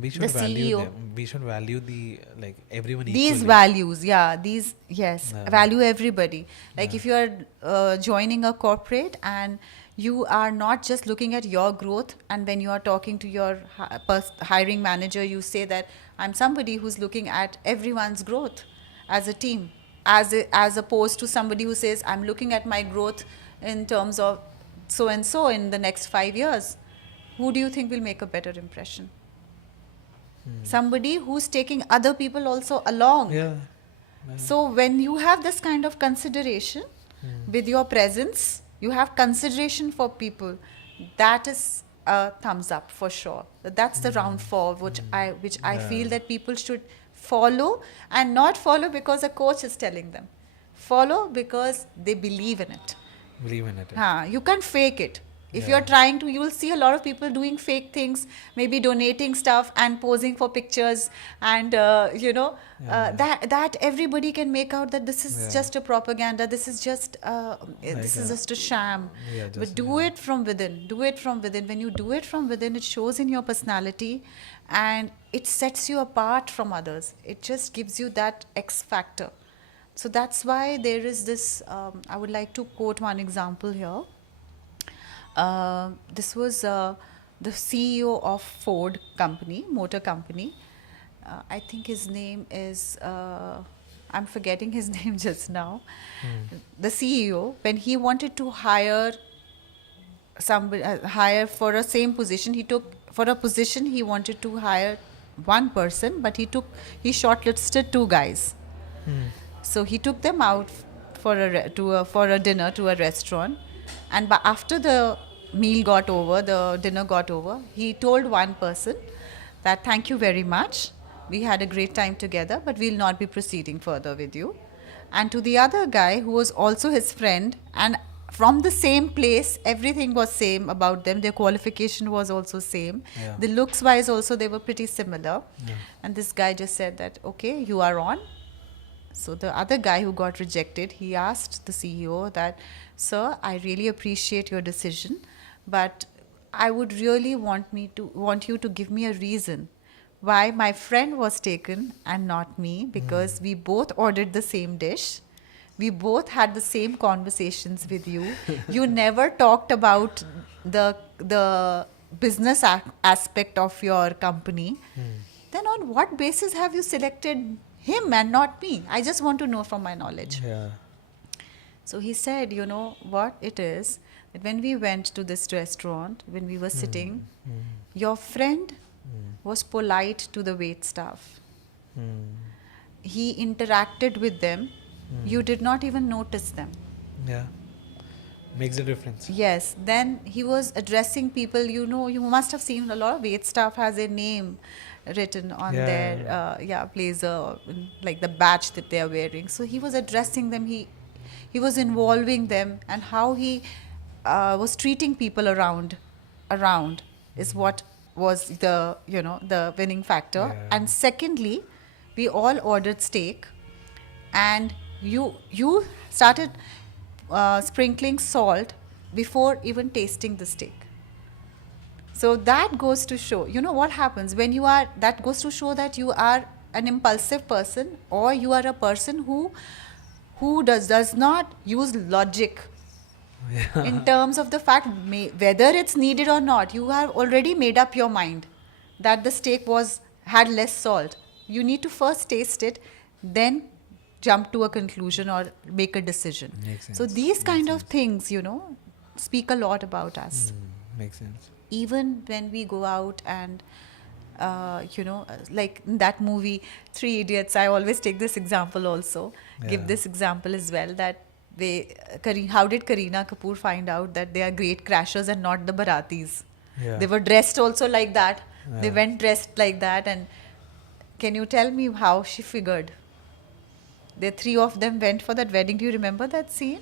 We should the value CEO. them. We should value everyone These equally. values, Yeah. value everybody. Like if you are joining a corporate and you are not just looking at your growth, and when you are talking to your hiring manager, you say that I'm somebody who's looking at everyone's growth as a team, as opposed to somebody who says I'm looking at my growth in terms of so and so in the next 5 years. Who do you think will make a better impression? Somebody who's taking other people also along. Yeah. So when you have this kind of consideration with your presence, you have consideration for people, that is a thumbs up for sure. That's the round 4, which I feel that people should follow, and not follow because a coach is telling them. Follow because they believe in it. Believe in it. You can't fake it. If you're trying to, you'll see a lot of people doing fake things, maybe donating stuff and posing for pictures, and that everybody can make out that this is just a propaganda. This is just just a sham. Yeah, But do it from within. Do it from within. When you do it from within, it shows in your personality, and it sets you apart from others. It just gives you that X factor. So that's why there is this. I would like to quote one example here. This was the CEO of Ford company, motor company. I think his name is, I'm forgetting his name just now. The CEO, when he wanted to hire somebody, hire for a same position, for a position he wanted to hire one person, but he shortlisted 2 guys. So he took them out for a dinner to a restaurant, and after the dinner got over, he told one person that thank you very much, we had a great time together, but we'll not be proceeding further with you. And to the other guy, who was also his friend, and from the same place, everything was same about them, their qualification was also same, the looks wise also they were pretty similar, and this guy just said that, okay, you are on. So the other guy who got rejected, he asked the CEO that, sir, I really appreciate your decision, but I would really want you to give me a reason why my friend was taken and not me, because we both ordered the same dish. We both had the same conversations with you. You never talked about the business aspect of your company. Then on what basis have you selected him and not me? I just want to know from my knowledge. Yeah. So he said, you know what it is, that when we went to this restaurant, when we were sitting, your friend was polite to the wait staff. He interacted with them. You did not even notice them. Yeah. Makes a difference. Yes. Then he was addressing people. You know, you must have seen a lot of wait staff has a name written on their blazer, like the badge that they are wearing. So he was addressing them. He was involving them, and how he was treating people around is what was the winning factor. Yeah. And secondly, we all ordered steak, and you started sprinkling salt before even tasting the steak. So that goes to show, you know what happens when you are, that goes to show that you are an impulsive person, or you are a person who does not use logic in terms of the fact whether it's needed or not. You have already made up your mind that the steak had less salt. You need to first taste it, then jump to a conclusion or make a decision. Makes sense. So these kind of things, speak a lot about us. Makes sense. Even when we go out and like in that movie Three Idiots, I always take this example also, give this example as well, that how did Kareena Kapoor find out that they are great crashers and not the Baratis? Yeah. They were dressed also like that. Yeah. They went dressed like that. And can you tell me how she figured? The three of them went for that wedding. Do you remember that scene?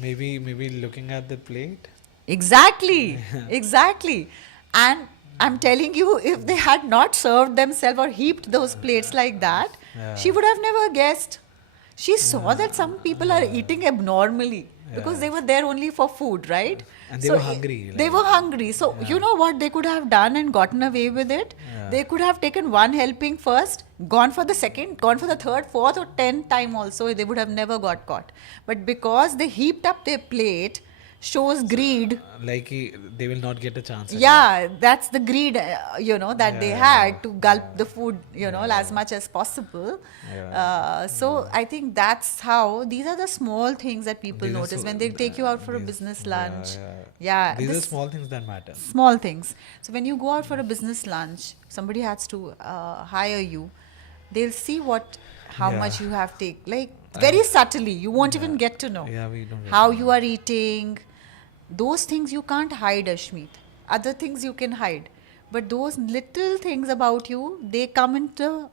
Maybe looking at the plate. Exactly. Exactly. And I'm telling you, if they had not served themselves or heaped those plates like that, she would have never guessed. She saw that some people are eating abnormally because they were there only for food, right? And they were hungry. They were hungry. So you know what they could have done and gotten away with it? They could have taken one helping first, gone for the second, gone for the third, fourth or 10th time also. They would have never got caught. But because they heaped up their plate, shows greed. Like they will not get a chance. Yeah, that's the greed, that they had to gulp the food, as much as possible. So I think that's how, these are the small things that people notice when they take you out for a business lunch. Yeah. These are small things that matter. Small things. So when you go out for a business lunch, somebody has to hire you. They'll see how much you have taken. Like very subtly, you won't even get to know We don't how you are eating. Those things you can't hide, Ashmeet. Other things you can hide, but those little things about you, they come into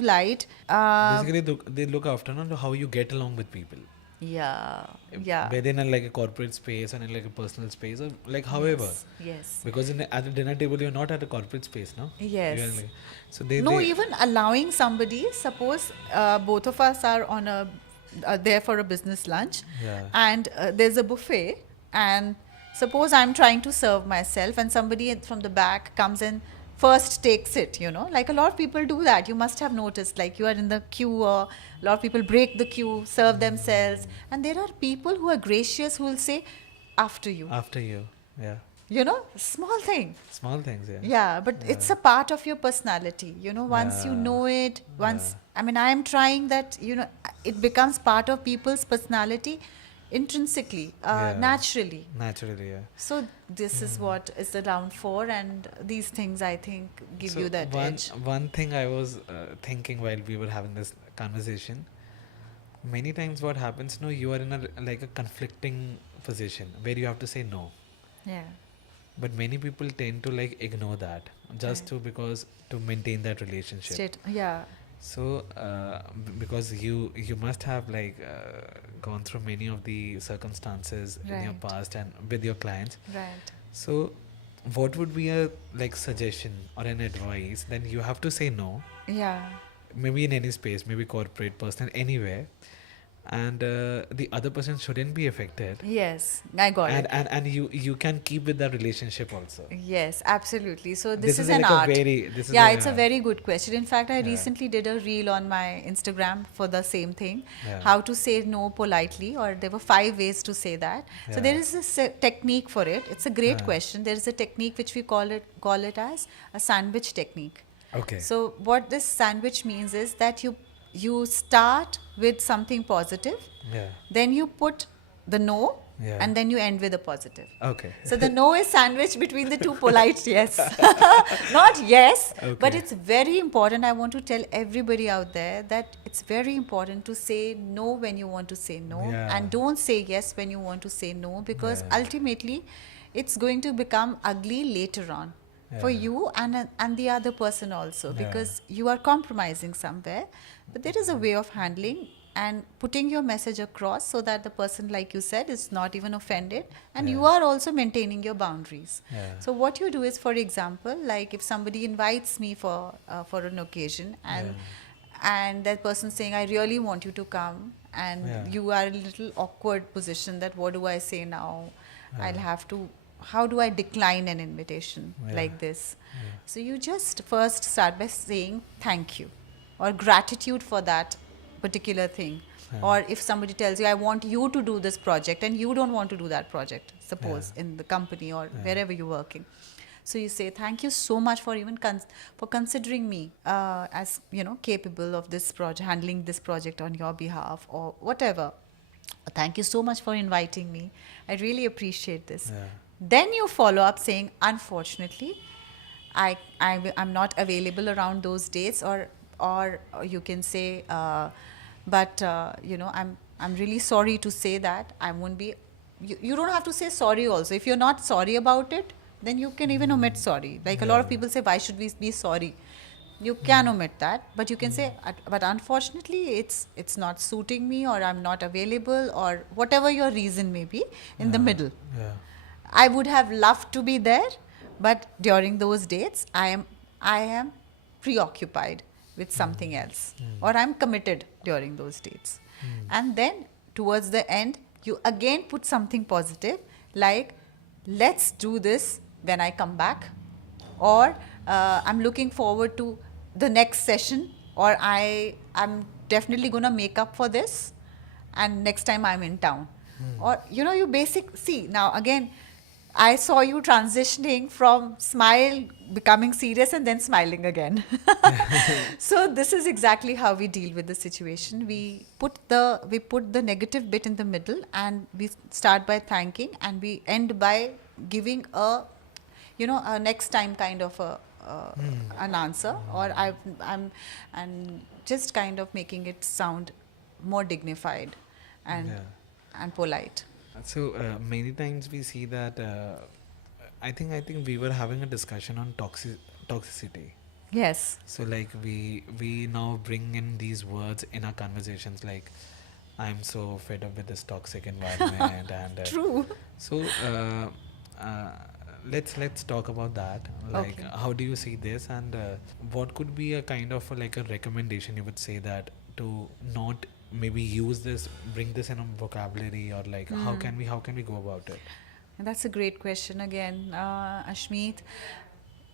light. Basically, they look after how you get along with people. Yeah. Whether in like a corporate space and in like a personal space, or like however. Yes. Because at the dinner table, you're not at a corporate space, no? Yes. So even allowing somebody. Suppose both of us are on there for a business lunch, and there's a buffet. And suppose I'm trying to serve myself and somebody from the back comes and first takes it, like a lot of people do that. You must have noticed, like you are in the queue, or a lot of people break the queue, serve themselves. And there are people who are gracious who will say, after you. After you, yeah. Small thing. Small things, yeah. Yeah, but it's a part of your personality. Once you know it, I am trying that, it becomes part of people's personality intrinsically, naturally. Naturally, yeah. So this is what is the round 4, and these things I think give you that edge. One thing I was thinking while we were having this conversation, many times what happens, you are in a conflicting position where you have to say no. Yeah. But many people tend to ignore that just to maintain that relationship. So because you must have gone through many of the circumstances in your past and with your clients. Right. So what would be a suggestion or an advice? Then you have to say no. Yeah. Maybe in any space, maybe corporate, personal, anywhere. and the other person shouldn't be affected, Yes, I got it. and you can keep with the relationship also. Yes, absolutely. So this This is is an like a art. very this is Yeah, a it's a very good question. In fact, I Yeah. recently did a reel on my Instagram for the same thing, Yeah. how to say no politely, or there were 5 ways to say that. So there Yeah. is a technique for it. It's a great Yeah. question. There is a technique which we call it as a sandwich technique. Okay. So what this sandwich means is that you start with something positive, Yeah. then you put the no, Yeah. and then you end with a positive. Okay. So the no is sandwiched between the two polite yes. Not yes, but Okay. it's very important. I want to tell everybody out there that it's very important to say no when you want to say no, Yeah. and don't say yes when you want to say no, because Yeah. ultimately it's going to become ugly later on for Yeah. you and the other person also, Yeah. because you are compromising somewhere. But there is a way of handling and putting your message across so that the person, like you said, is not even offended, and you Yeah. are also maintaining your boundaries. Yeah. So what you do is, for example, like if somebody invites me for an occasion, and that person saying, I really want you to come, and Yeah. you are in a little awkward position that what do I say now? Yeah. I'll have to, how do I decline an invitation Yeah. like this? Yeah. So you just first start by saying thank you or gratitude for that particular thing. Yeah. Or if somebody tells you, I want you to do this project, and you don't want to do that project, suppose Yeah. in the company or Yeah. wherever you're working. So you say, thank you so much for even for considering me as capable of this project, handling this project on your behalf, or whatever. Thank you so much for inviting me. I really appreciate this. Yeah. Then you follow up saying, unfortunately, I'm not available around those dates, or you can say, but I'm really sorry to say that I won't be. You don't have to say sorry also. If you're not sorry about it, then you can even omit sorry. Like a lot of Yeah. people say, why should we be sorry? You can omit that, but you can say, but unfortunately it's not suiting me, or I'm not available, or whatever your reason may be, in the middle. Yeah. I would have loved to be there, but during those dates, I am preoccupied with something else, or I'm committed during those dates. And then towards the end, you again put something positive, like, let's do this when I come back, or I'm looking forward to the next session, or I'm definitely gonna make up for this, and next time I'm in town. Or you see, now again, I saw you transitioning from smile, becoming serious, and then smiling again. So this is exactly how we deal with the situation. We put the negative bit in the middle, and we start by thanking, and we end by giving a next time kind of an answer, or I'm and just kind of making it sound more dignified and Yeah. and polite. So many times we see that I think we were having a discussion on toxicity. Yes. So like we now bring in these words in our conversations, like I'm so fed up with this toxic environment and True. so let's talk about that. Like Okay. how do you see this, and what could be a kind of like a recommendation you would say that to not maybe use this, bring this in a vocabulary, or like how can we go about it? That's a great question again, Ashmeet.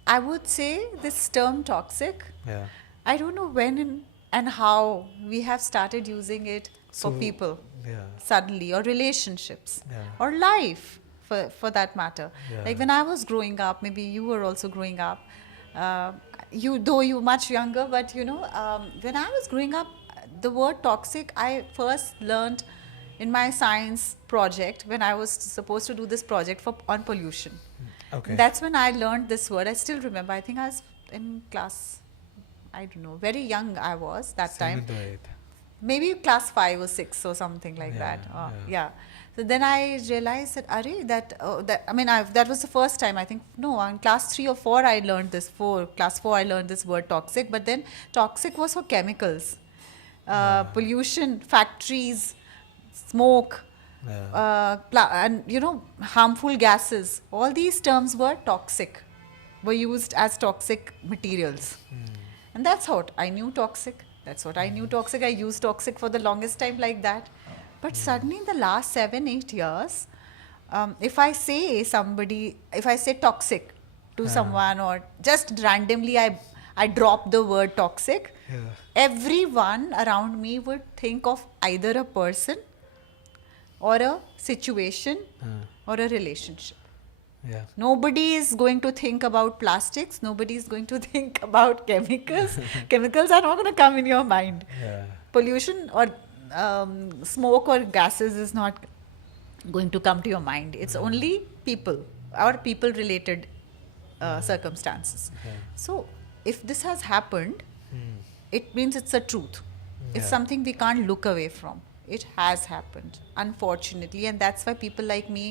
I would say this term toxic, Yeah. I don't know when and how we have started using it for So, people Yeah. suddenly, or relationships, Yeah. or life for that matter. Yeah. Like when I was growing up, maybe you were also growing up, though you were much younger, but when I was growing up, the word toxic I first learned in my science project, when I was supposed to do this project on pollution. Okay. That's when I learned this word. I still remember. I think I was in class, I don't know, very young I was that time. Seventh or eighth. Maybe class 5 or 6 or something like Yeah, that. yeah. Yeah. So then I realized that, that was the first time. I think, no, in class 3 or 4 I learned this. Class 4 I learned this word toxic. But then toxic was for chemicals, pollution, factories, smoke, Yeah. and harmful gases. All these terms were toxic, were used as toxic materials. And that's what I knew toxic. That's what I knew toxic. I used toxic for the longest time like that. But suddenly in the last 7-8 years, if I say toxic to someone, or just randomly I drop the word toxic, Yeah. everyone around me would think of either a person or a situation or a relationship. Yeah. Nobody is going to think about plastics. Nobody is going to think about chemicals. Chemicals are not going to come in your mind. Yeah. Pollution or smoke or gases is not going to come to your mind. It's only people or people related circumstances. Yeah. So, if this has happened, it means it's a truth. It's Yeah. something we can't look away from. It has happened, unfortunately, and that's why people like me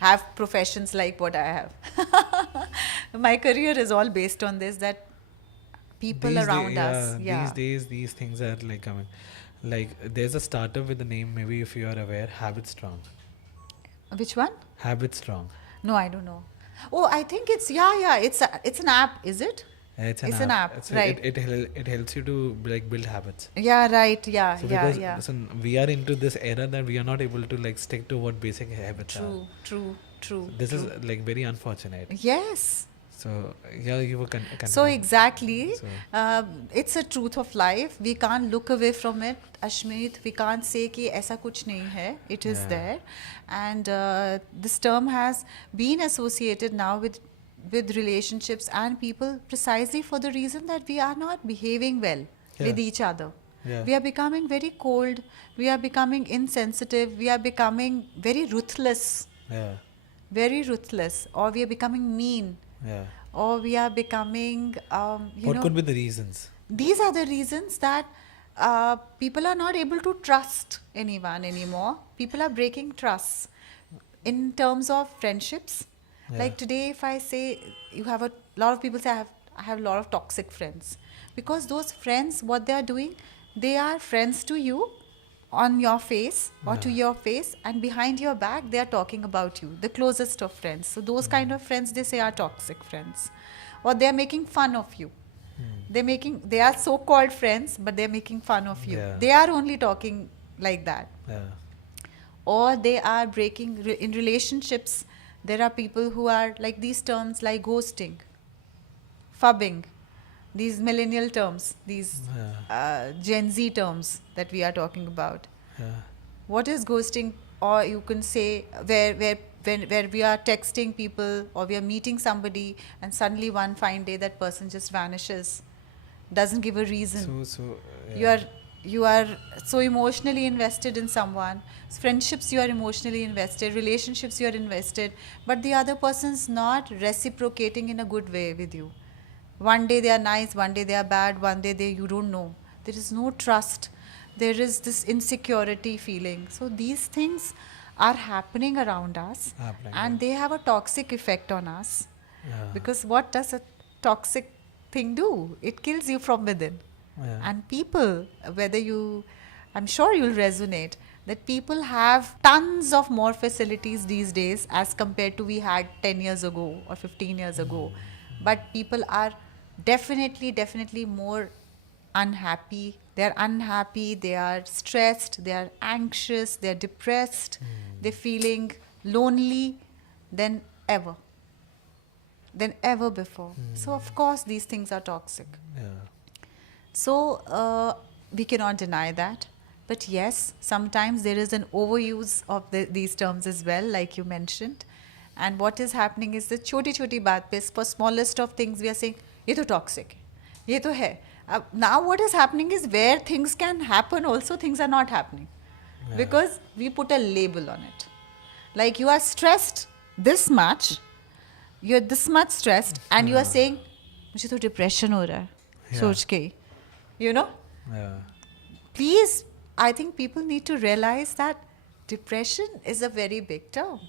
have professions like what I have. My career is all based on this, that people around us. Yeah. These days, these things are like coming. Like, there's a startup with the name, maybe if you are aware, Habit Strong. Which one? Habit Strong. No, I don't know. Oh, I think it's it's an app, is it? It's an app, right. It helps you to like build habits. Yeah, right. Yeah, So yeah, because yeah. listen, we are into this era that we are not able to like stick to what basic habits are. True. This is like very unfortunate. Yes. So yeah, you were So exactly, So- it's a truth of life. We can't look away from it, Ashmeet. We can't say कि ऐसा कुछ नहीं है. It is Yeah. there, and this term has been associated now with relationships and people precisely for the reason that we are not behaving well with Yeah. each other. Yeah. We are becoming very cold. We are becoming insensitive. We are becoming very ruthless, or we are becoming mean. Yeah. Or we are becoming, What could be the reasons? these are the reasons that people are not able to trust anyone anymore. People are breaking trusts in terms of friendships. Yeah. Like today, if I say, you have a lot of people say, I have a lot of toxic friends. Because those friends, what they are doing, they are friends to you on your face or to your face, and behind your back they are talking about you, the closest of friends. So those kind of friends, they say, are toxic friends, or they are making fun of you. They are so-called friends, but they're making fun of you. Yeah. They are only talking like that. Yeah. Or they are breaking in relationships. There are people who are like these terms like ghosting, fabbing, these millennial terms, these Gen Z terms that we are talking about. Yeah. What is ghosting? Or you can say where we are texting people, or we are meeting somebody, and suddenly one fine day that person just vanishes, doesn't give a reason. So You are so emotionally invested in someone. Friendships, you are emotionally invested. Relationships, you are invested, but the other person's not reciprocating in a good way with you. One day they are nice, one day they are bad, one day you don't know. There is no trust. There is this insecurity feeling. So these things are happening around us, and they have a toxic effect on us. Yeah. Because what does a toxic thing do? It kills you from within. Yeah. And people, I'm sure you'll resonate, that people have tons of more facilities these days as compared to we had 10 years ago or 15 years ago. But people are definitely more unhappy. They're unhappy, they are stressed, they are anxious, they're depressed, they're feeling lonely than ever before. So of course these things are toxic. Yeah. So we cannot deny that. But yes, sometimes there is an overuse of these terms as well, like you mentioned. And what is happening is the choti baat pe, for smallest of things, we are saying, ye to toxic, ye to hai. Now what is happening is where things can happen also, things are not happening. Yeah. Because we put a label on it. Like you are stressed this much, you're this much stressed, and you are saying, मुझे तो depression हो रहा है, सोच के ही. You know? Yeah. Please, I think people need to realize that depression is a very big term.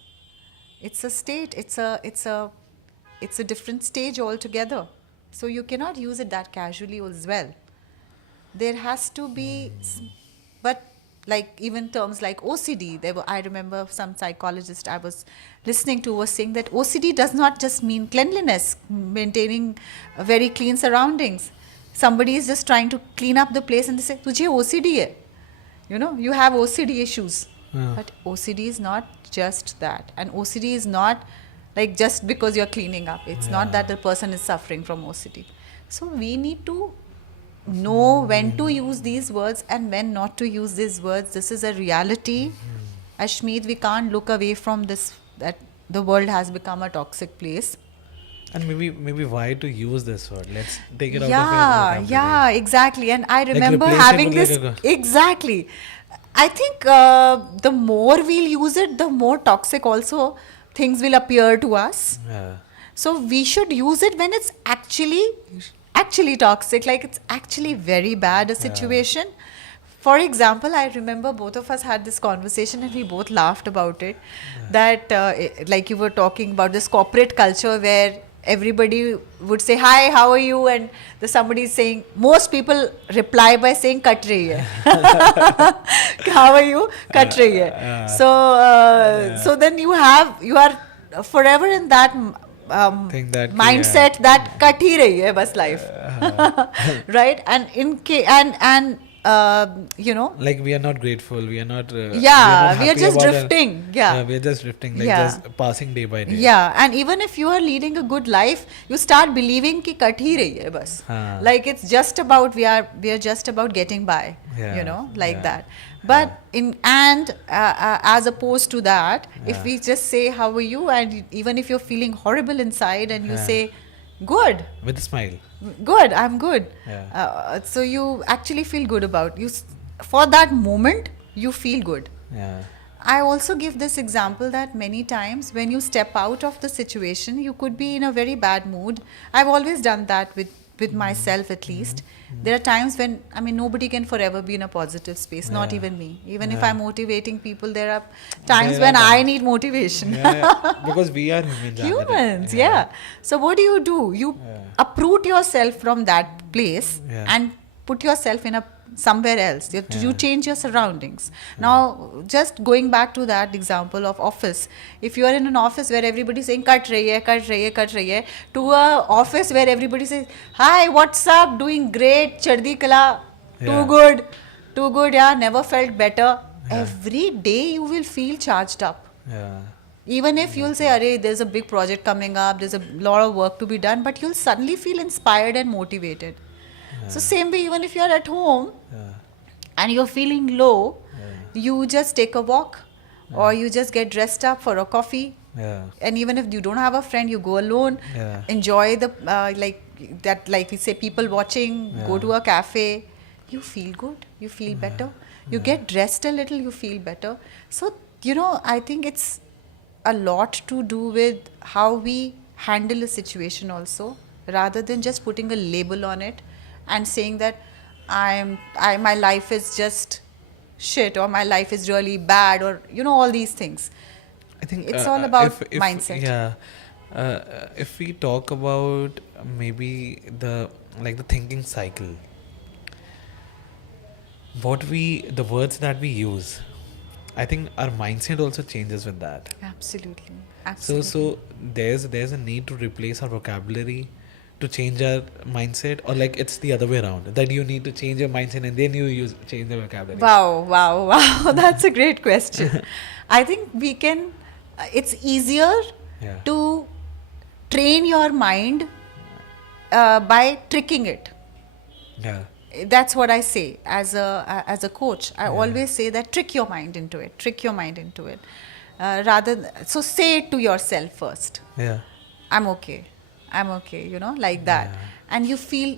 It's a state. It's a different stage altogether. So you cannot use it that casually as well. There has to be, but like even terms like OCD. I remember some psychologist I was listening to was saying that OCD does not just mean cleanliness, maintaining very clean surroundings. Somebody is just trying to clean up the place and they say, "तुझे OCD है." You have OCD issues. Yeah. But OCD is not just that. And OCD is not like just because you're cleaning up. It's not that the person is suffering from OCD. So we need to know when to use these words and when not to use these words. This is a reality. Ashmeet, we can't look away from this, that the world has become a toxic place. And maybe why to use this word? Let's take it out of Yeah, your vocabulary. yeah, exactly. And I remember replace it having with this. like Exactly. I think the more we'll use it, the more toxic also things will appear to us. Yeah. So we should use it when it's actually toxic, like it's actually very bad a situation. For example, I remember both of us had this conversation and we both laughed about it. That like you were talking about this corporate culture where everybody would say hi, how are you, and the somebody is saying, most people reply by saying cut rahi hai. How are you, cut rahi hai. So then you are forever in that Think that mindset that cut hi rahi hai bas life. Right. And like we are not grateful, we are not we are happy just about drifting. we are just drifting, like Yeah. just passing day by day. Yeah, and even if you are leading a good life, you start believing ki cut hi rahi hai bas. Haan. Like it's just about we are just about getting by, Yeah, like yeah. that. But as opposed to that, if we just say how are you, and even if you're feeling horrible inside, and you Yeah. say good, With a smile. good, I'm good. Yeah. So you actually feel good about you. For that moment, you feel good. Yeah. I also give this example that many times when you step out of the situation, you could be in a very bad mood. I've always done that with myself at least. There are times when, nobody can forever be in a positive space, not Yeah. even me. Even if Yeah. I'm motivating people, there are times There when are I times. need motivation. Yeah, because we are humans. Humans, yeah. So what do? You uproot yourself from that place Yeah. and put yourself in somewhere else. You change your surroundings. Now, just going back to that example of office, if you are in an office where everybody is saying cut rahi hai, cut rahi hai, cut rahi hai, to a office where everybody says, hi, what's up, doing great, chardi kala, Yeah. too good, yeah, never felt better. Every day you will feel charged up. Yeah. Even if you'll say, Arey, there's a big project coming up, there's a lot of work to be done, but you'll suddenly feel inspired and motivated. So same way, even if you're at home Yeah. and you're feeling low, you just take a walk or you just get dressed up for a coffee. Yeah. And even if you don't have a friend, you go alone, Yeah. enjoy the, like we say, people watching, go to a cafe. You feel good, you feel better. You get dressed a little, you feel better. So, I think it's a lot to do with how we handle a situation also, rather than just putting a label on it and saying that my life is just shit, or my life is really bad, or all these things. I think It's all about if mindset. Yeah, if we talk about maybe the thinking cycle, the words that we use, I think our mindset also changes with that. Absolutely. So there's a need to replace our vocabulary to change our mindset, or like it's the other way around, that you need to change your mindset and then you change the vocabulary. Wow. That's a great question. I think we can, it's easier Yeah. to train your mind by tricking it. Yeah. That's what I say as a coach. I always say that trick your mind into it. So say it to yourself first. Yeah. I'm okay, like that. And you feel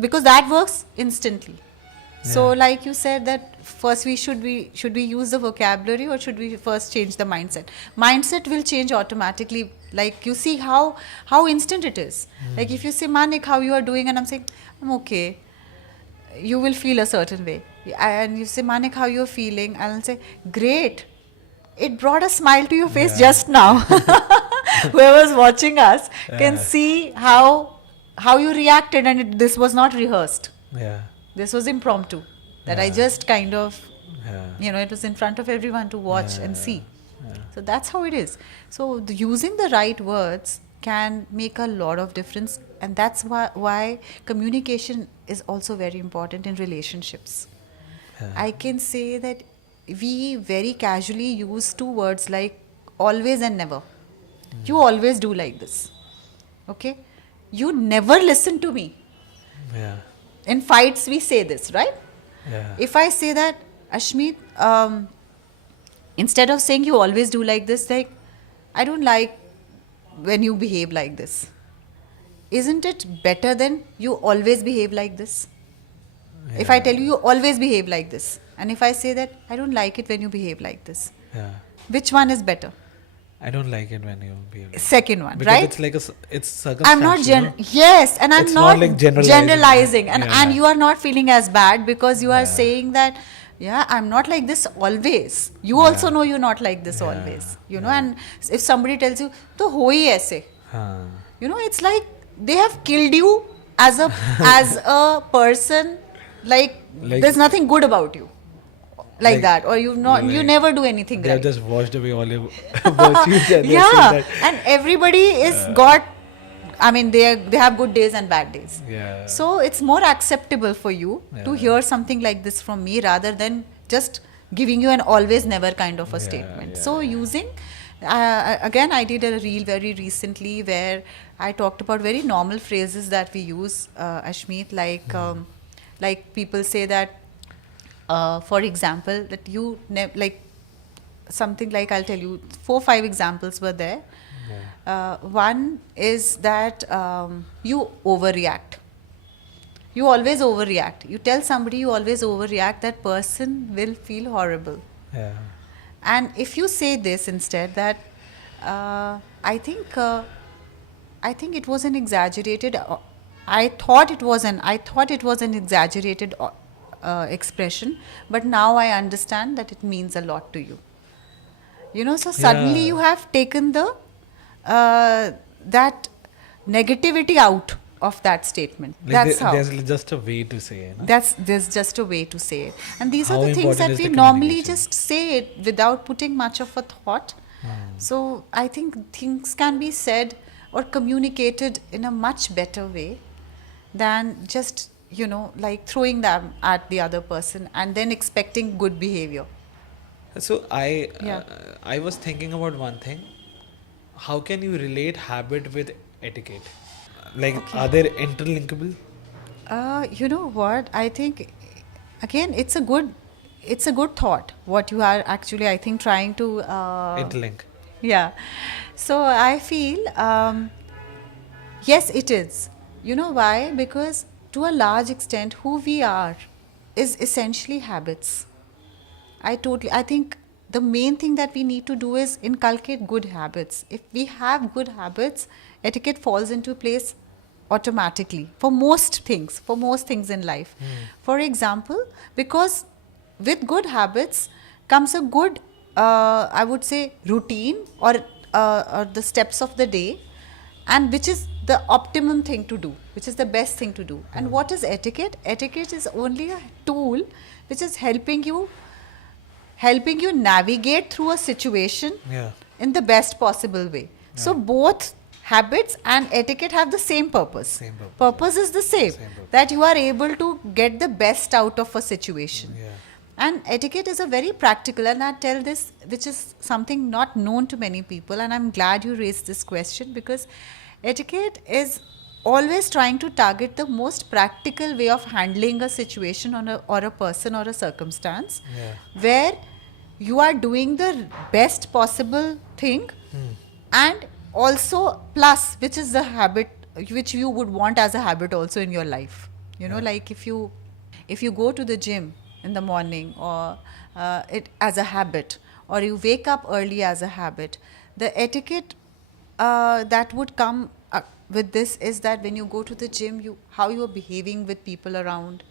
because that works instantly. So like you said, that first should we use the vocabulary, or should we first change the mindset will change automatically. Like you see how instant it is. Like if you say, Manik, how you are doing, and I'm saying I'm okay, you will feel a certain way. And you say, Manik, how you're feeling, and I'll say great. It brought a smile to your face just now. Whoever's watching us can see how you reacted, and this was not rehearsed. Yeah. This was impromptu. That I just kind of, Yeah. it was in front of everyone to watch and see. So that's how it is. So using the right words can make a lot of difference, and that's why communication is also very important in relationships. I can say that we very casually use two words like always and never. You always do like this. Okay? You never listen to me. Yeah. In fights, we say this, right? Yeah. If I say that, Ashmeet, instead of saying you always do like this, like, I don't like when you behave like this. Isn't it better than you always behave like this? If I tell you always behave like this, and if I say that I don't like it when you behave like this, Yeah. which one is better? I don't like it when you behave like Second one, because right? it's like it's I'm not circumstantial. No? yes, and I'm It's not not like generalizing. and Yeah. you are not feeling as bad because you are Yeah. saying that yeah, I'm not like this always. You also Yeah. know you're not like this Yeah. always, you know. Yeah. And if somebody tells you, "To ho hi aise," Huh. you know, it's like they have killed you as a as a person. Like, Like- there's nothing good about you, like that, or you like never do anything They have right. just washed away all your virtues. And they're Yeah, saying that, and everybody is got. I mean, they have good days and bad days. yeah. So it's more acceptable for you to Yeah. hear something like this from me rather than just giving you an always never kind of a Yeah, statement. yeah, So using, again, I did a reel very recently where I talked about very normal phrases that we use, Ashmeet, like people say that, for example, that you like something like, I'll tell you 4-5 examples were there. One is that you overreact. You always overreact. You tell somebody you always overreact, that person will feel horrible. Yeah. And if you say this instead, that I think it was an exaggerated. I thought it was an exaggerated expression, but now I understand that it means a lot to you. You know, so suddenly Yeah. you have taken the that negativity out of that statement. Like That's how. there's just a way to say it. No? There's just a way to say it, and these How are the things important that is we the normally communication? just say it without putting much of a thought. So I think things can be said or communicated in a much better way than just, you know, like throwing them at the other person and then expecting good behavior. So Yeah. I was thinking about one thing. How can you relate habit with etiquette? Like, are they interlinkable? You know what? I think again it's a good thought. What you are actually, I think, trying to Interlink. yeah. So I feel yes, it is. You know why? Because to a large extent, who we are is essentially habits. I think the main thing that we need to do is inculcate good habits. If we have good habits, etiquette falls into place automatically for most things in life. For example, because with good habits comes a good, I would say, routine or the steps of the day, and which is the optimum thing to do, which is the best thing to do. And what is etiquette? Etiquette is only a tool which is helping you navigate through a situation Yeah. in the best possible way. So both habits and etiquette have the same purpose. Same purpose. Purpose is the same, Same purpose. that you are able to get the best out of a situation. Yeah. And etiquette is a very practical, and I tell this, which is something not known to many people, and I'm glad you raised this question, because etiquette is always trying to target the most practical way of handling a situation or a person or a circumstance, Yeah. where you are doing the best possible thing, and also plus, which is the habit which you would want as a habit also in your life. You know, like if you go to the gym in the morning, or it as a habit, or you wake up early as a habit, the etiquette that would come with this is that when you go to the gym, how you are behaving with people around,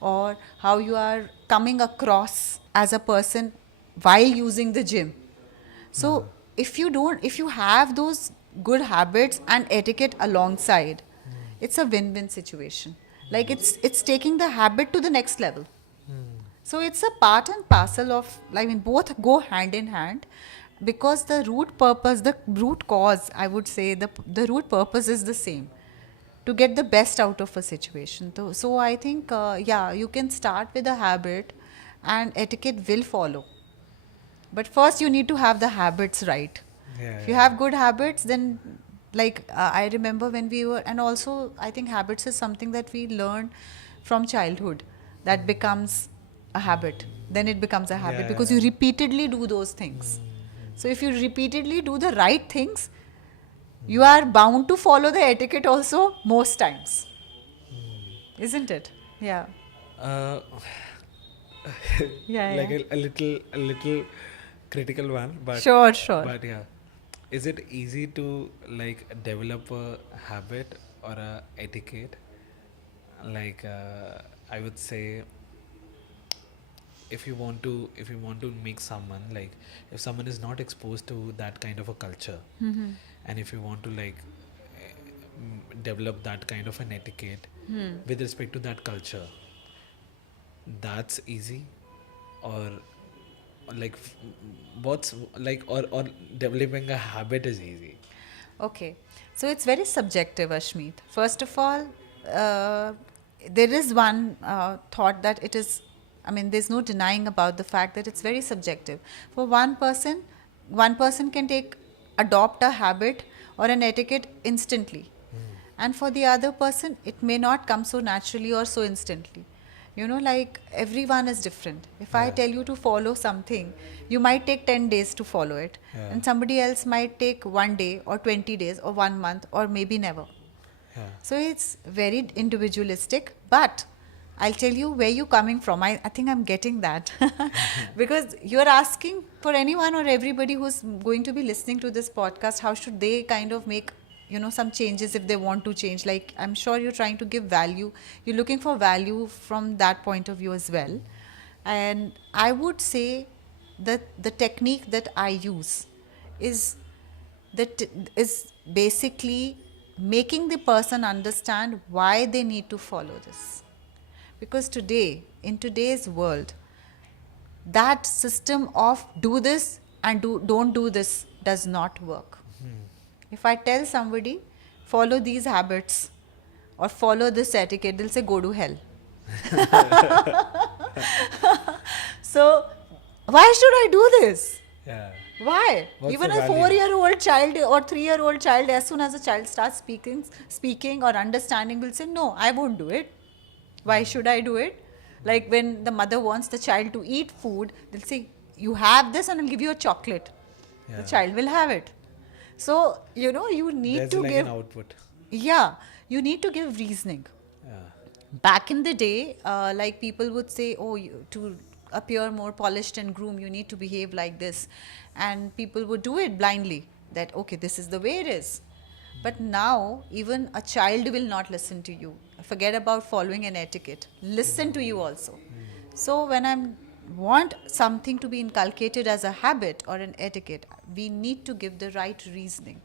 or how you are coming across as a person while using the gym. So if you have those good habits and etiquette alongside, it's a win-win situation. Like it's taking the habit to the next level. So it's a part and parcel of, I mean, both go hand in hand, because the root purpose, the root cause, I would say, the root purpose is the same, to get the best out of a situation. So I think, you can start with a habit, and etiquette will follow. But first, you need to have the habits right. Yeah, If you yeah. have good habits, then like I remember when we were, and also I think habits is something that we learn from childhood that becomes a habit. Then it becomes a habit because you Yeah. repeatedly do those things. Mm. So if you repeatedly do the right things, you are bound to follow the etiquette also most times, isn't it? Yeah. Uh, Yeah, like yeah. a little critical one, but Sure, sure. yeah, is it easy to like develop a habit or a etiquette? Like I would say, if you want to make someone, like if someone is not exposed to that kind of a culture, and if you want to like develop that kind of an etiquette with respect to that culture, that's easy, or like what's like or developing a habit is easy. Okay, so it's very subjective, Ashmeet. First of all, there is one thought that it is, I mean, there's no denying about the fact that it's very subjective. For one person can adopt a habit or an etiquette instantly. And for the other person, it may not come so naturally or so instantly. You know, like everyone is different. If I Yeah. tell you to follow something, you might take 10 days to follow it, Yeah. and somebody else might take 1 day or 20 days or 1 month or maybe never. Yeah. So it's very individualistic, but I'll tell you where you're coming from. I think I'm getting that. Because you're asking for anyone or everybody who's going to be listening to this podcast, how should they kind of make, some changes if they want to change. Like, I'm sure you're trying to give value. You're looking for value from that point of view as well. And I would say that the technique that I use is that is basically making the person understand why they need to follow this. Because today, in today's world, that system of do this and don't do this does not work. If I tell somebody follow these habits or follow this etiquette, they'll say go to hell. So why should I do this? Yeah. Why? What's Even the a value? 4-year-old child or 3-year-old child, as soon as a child starts speaking or understanding, will say, no, I won't do it. Why should I do it? Like when the mother wants the child to eat food, they'll say, you have this and I'll give you a chocolate. The Yeah. child will have it. So, you need There's to like give, an output. yeah, you need to give reasoning. Yeah. Back in the day, like people would say, oh, to appear more polished and groomed, you need to behave like this. And people would do it blindly, that, okay, this is the way it is. But now, even a child will not listen to you. Forget about following an etiquette. Listen to you also. So when I want something to be inculcated as a habit or an etiquette, we need to give the right reasoning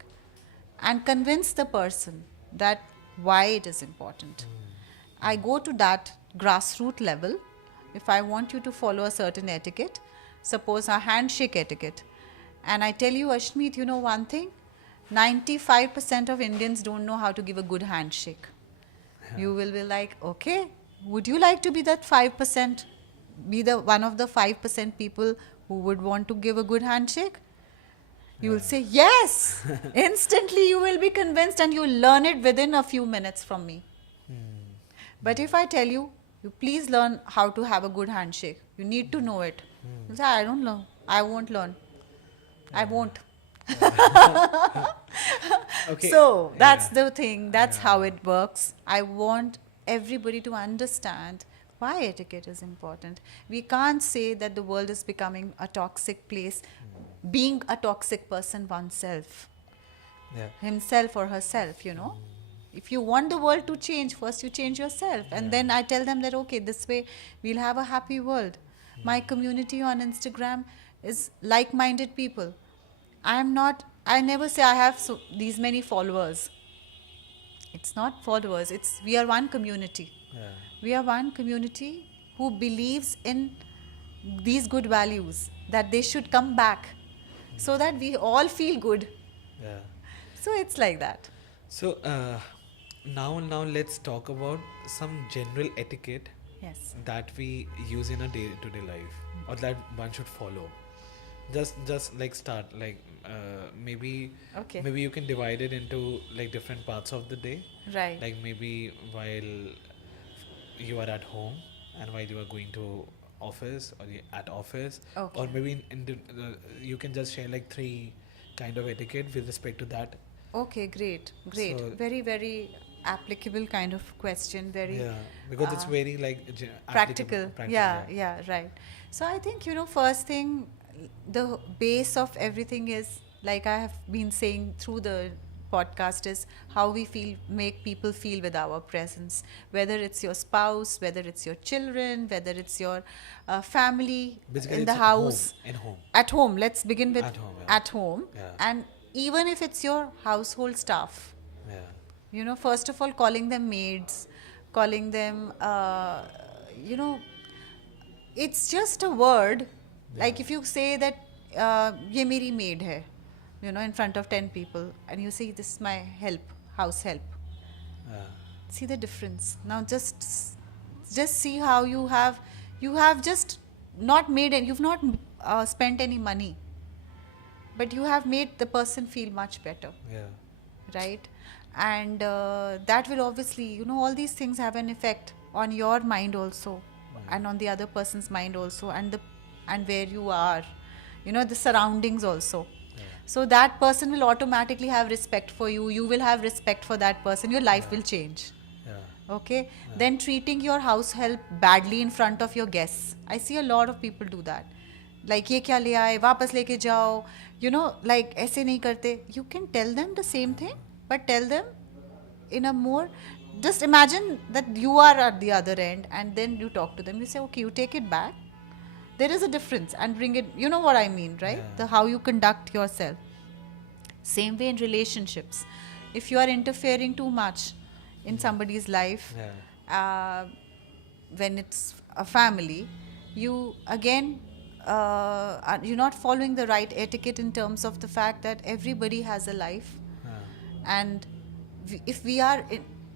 and convince the person that why it is important. I go to that grassroots level. If I want you to follow a certain etiquette, suppose a handshake etiquette, and I tell you, Ashmeet, you know one thing? 95% of Indians don't know how to give a good handshake. You will be like, okay, would you like to be that 5%? Be the one of the 5% people who would want to give a good handshake? You will say, yes. Instantly you will be convinced and you will learn it within a few minutes from me. But if I tell you, you please learn how to have a good handshake. You need to know it. You say, I don't know. I won't learn. I won't. Okay. So that's Yeah. the thing. That's how it works. I want everybody to understand why etiquette is important. We can't say that the world is becoming a toxic place, being a toxic person oneself, Yeah. himself or herself. If you want the world to change, first you change yourself. And then I tell them that, okay, this way we'll have a happy world. My community on Instagram is like-minded people. I never say I have these many followers. It's not followers, we are one community. Yeah. We are one community who believes in these good values, that they should come back so that we all feel good. Yeah. So it's like that. So now let's talk about some general etiquette Yes. that we use in a day-to-day life, or that one should follow? Just like start like maybe Okay. maybe you can divide it into like different parts of the day, Right. like maybe while you are at home and while you are going to office, or at office, or Okay. maybe you can just share like three kind of etiquette with respect to that. Okay, great, great. So Very, very applicable kind of question. Very yeah, because it's uh, very like applicable, practical. practical. Yeah, Yeah. yeah, right. So I think, first thing, the base of everything is, like I have been saying through the podcast, is how we feel, make people feel with our presence. Whether it's your spouse, whether it's your children, whether it's your family Basically, in the it's home, house, in home, at home. Let's begin with at home. at home, Yeah, yeah, and even if it's your household staff, yeah, first of all, calling them maids, calling them, you know, it's just a word. yeah, Like if you say that, ye meri maid hai, in front of 10 people, and you say, this is my help, house help. yeah, See the difference. Now just see how you have just not made, and you've not spent any money, but you have made the person feel much better, yeah, right? And that will obviously, all these things have an effect on your mind also, and on the other person's mind also, and where you are, the surroundings also. yeah, So that person will automatically have respect for you, you will have respect for that person, your life yeah, will change. yeah, Okay. Then treating your house help badly in front of your guests, I see a lot of people do that. Like, ये क्या ले आए, वापस लेके जाओ, like ऐसे नहीं करते. You can tell them the same thing, but tell them in a more, just imagine that you are at the other end, and then you talk to them, you say, okay, you take it back, there is a difference, and bring it, you know what I mean, right? yeah, The how you conduct yourself. Same way in relationships. If you are interfering too much in somebody's life, yeah, when it's a family, you again, you're not following the right etiquette in terms of the fact that everybody has a life, yeah, and if we are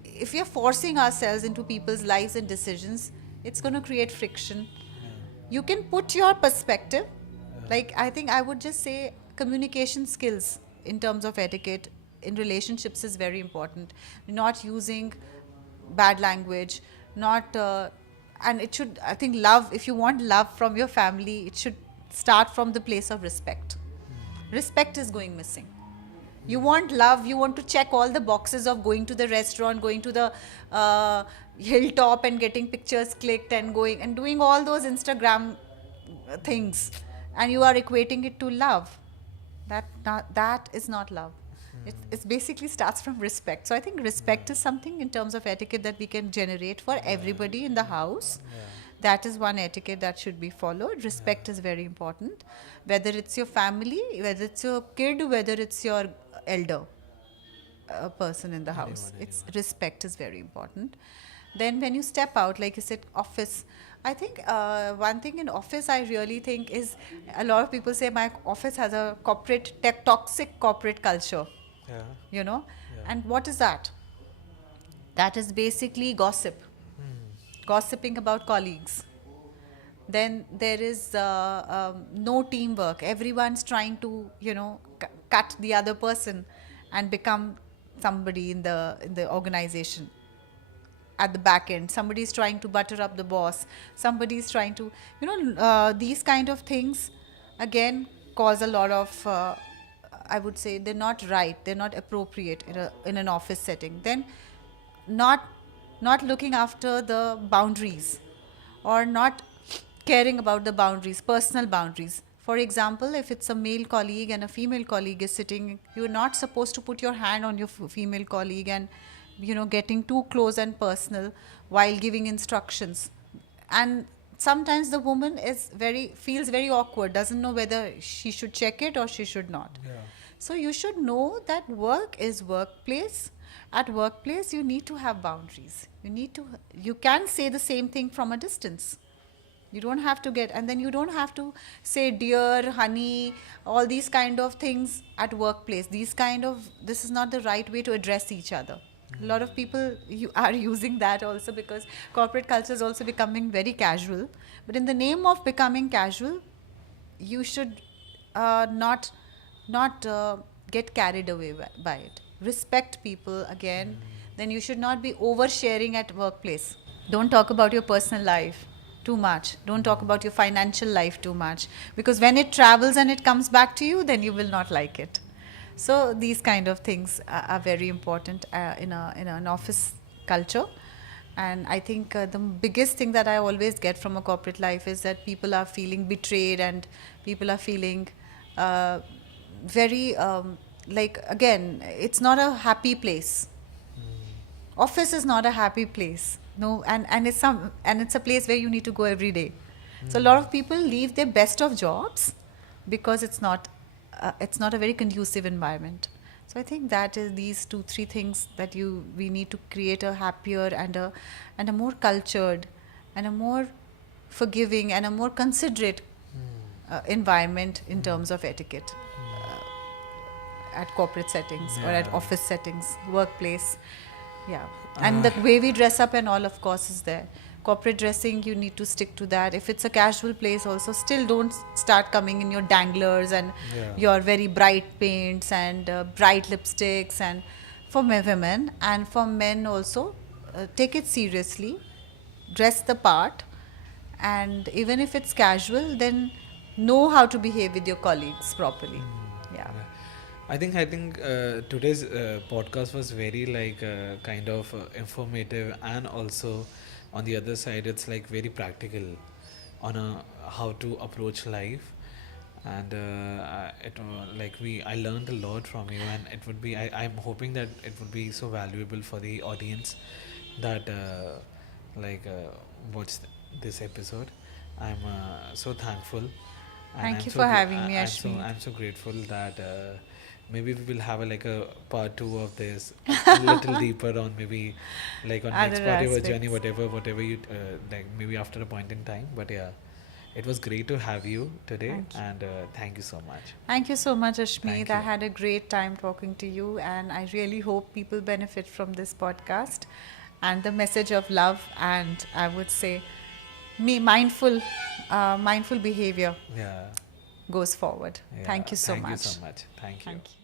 if we are forcing ourselves into people's lives and decisions, it's going to create friction. You can put your perspective, like I think I would just say communication skills in terms of etiquette in relationships is very important. Not using bad language, not and it should, I think, love, if you want love from your family, it should start from the place of respect. Respect is going missing. You want love, you want to check all the boxes of going to the restaurant, going to the hilltop and getting pictures clicked, and going and doing all those Instagram things, and you are equating it to love. That is not love. It's basically starts from respect. So I think respect is something in terms of etiquette that we can generate for everybody in the house. That is one etiquette that should be followed. Respect is very important, whether it's your family, whether it's your kid, whether it's your elder person in the house. It's respect is very important. Then when you step out, like you said, office, I think one thing in office I really think is, a lot of people say my office has a toxic corporate culture, yeah, and what is that? That is basically gossip, gossiping about colleagues. Then there is no teamwork. Everyone's trying to, cut the other person and become somebody in the organization. At the back end, somebody is trying to butter up the boss. Somebody is trying to, these kind of things again cause a lot of. I would say they're not right. They're not appropriate in an office setting. Then, not looking after the boundaries, or not caring about the boundaries, personal boundaries. For example, if it's a male colleague and a female colleague is sitting, you're not supposed to put your hand on your female colleague and, getting too close and personal while giving instructions. And sometimes the woman feels very awkward, doesn't know whether she should check it or she should not. yeah, So you should know that work is workplace. At workplace, you need to have boundaries. You can say the same thing from a distance. You don't have to and then you don't have to say dear, honey, all these kind of things at workplace. This is not the right way to address each other. A lot of people are using that also, because corporate culture is also becoming very casual. But in the name of becoming casual, you should not get carried away by it. Respect people again. Then you should not be oversharing at workplace. Don't talk about your personal life too much. Don't talk about your financial life too much, because when it travels and it comes back to you, then you will not like it. So these kind of things are very important in an office culture. And I think the biggest thing that I always get from a corporate life is that people are feeling betrayed, and people are feeling very like, again, it's not a happy place. Office is not a happy place. No, and it's a place where you need to go every day. So a lot of people leave their best of jobs because it's not a very conducive environment. So I think that is these 2-3 things that we need to create a happier and a more cultured and a more forgiving and a more considerate environment in terms of etiquette at corporate settings or at office settings, workplace. Yeah. And the way we dress up and all, of course, is there. Corporate dressing, you need to stick to that. If it's a casual place also, still don't start coming in your danglers and your very bright paints and bright lipsticks. And for women and for men also, take it seriously, dress the part, and even if it's casual, then know how to behave with your colleagues properly. Yeah. I think today's podcast was very kind of informative, and also on the other side it's like very practical on how to approach life. And I learned a lot from you, and it would be I'm hoping that it would be so valuable for the audience that watch this episode. I'm so thankful. And Thank I'm you so for gr- having me, I'm Ashmi. so grateful that maybe we will have a part 2 of this, a little deeper on maybe like on next Other part of your aspects. journey, whatever you like, maybe after a point in time. But yeah, it was great to have you today. Thank you. And thank you so much. Thank you so much, Ashmeet. Thank I you. had a great time talking to you, and I really hope people benefit from this podcast and the message of love, and I would say mindful behavior Yeah. goes forward. Yeah. Thank you so Thank much. you so much. Thank you. Thank you.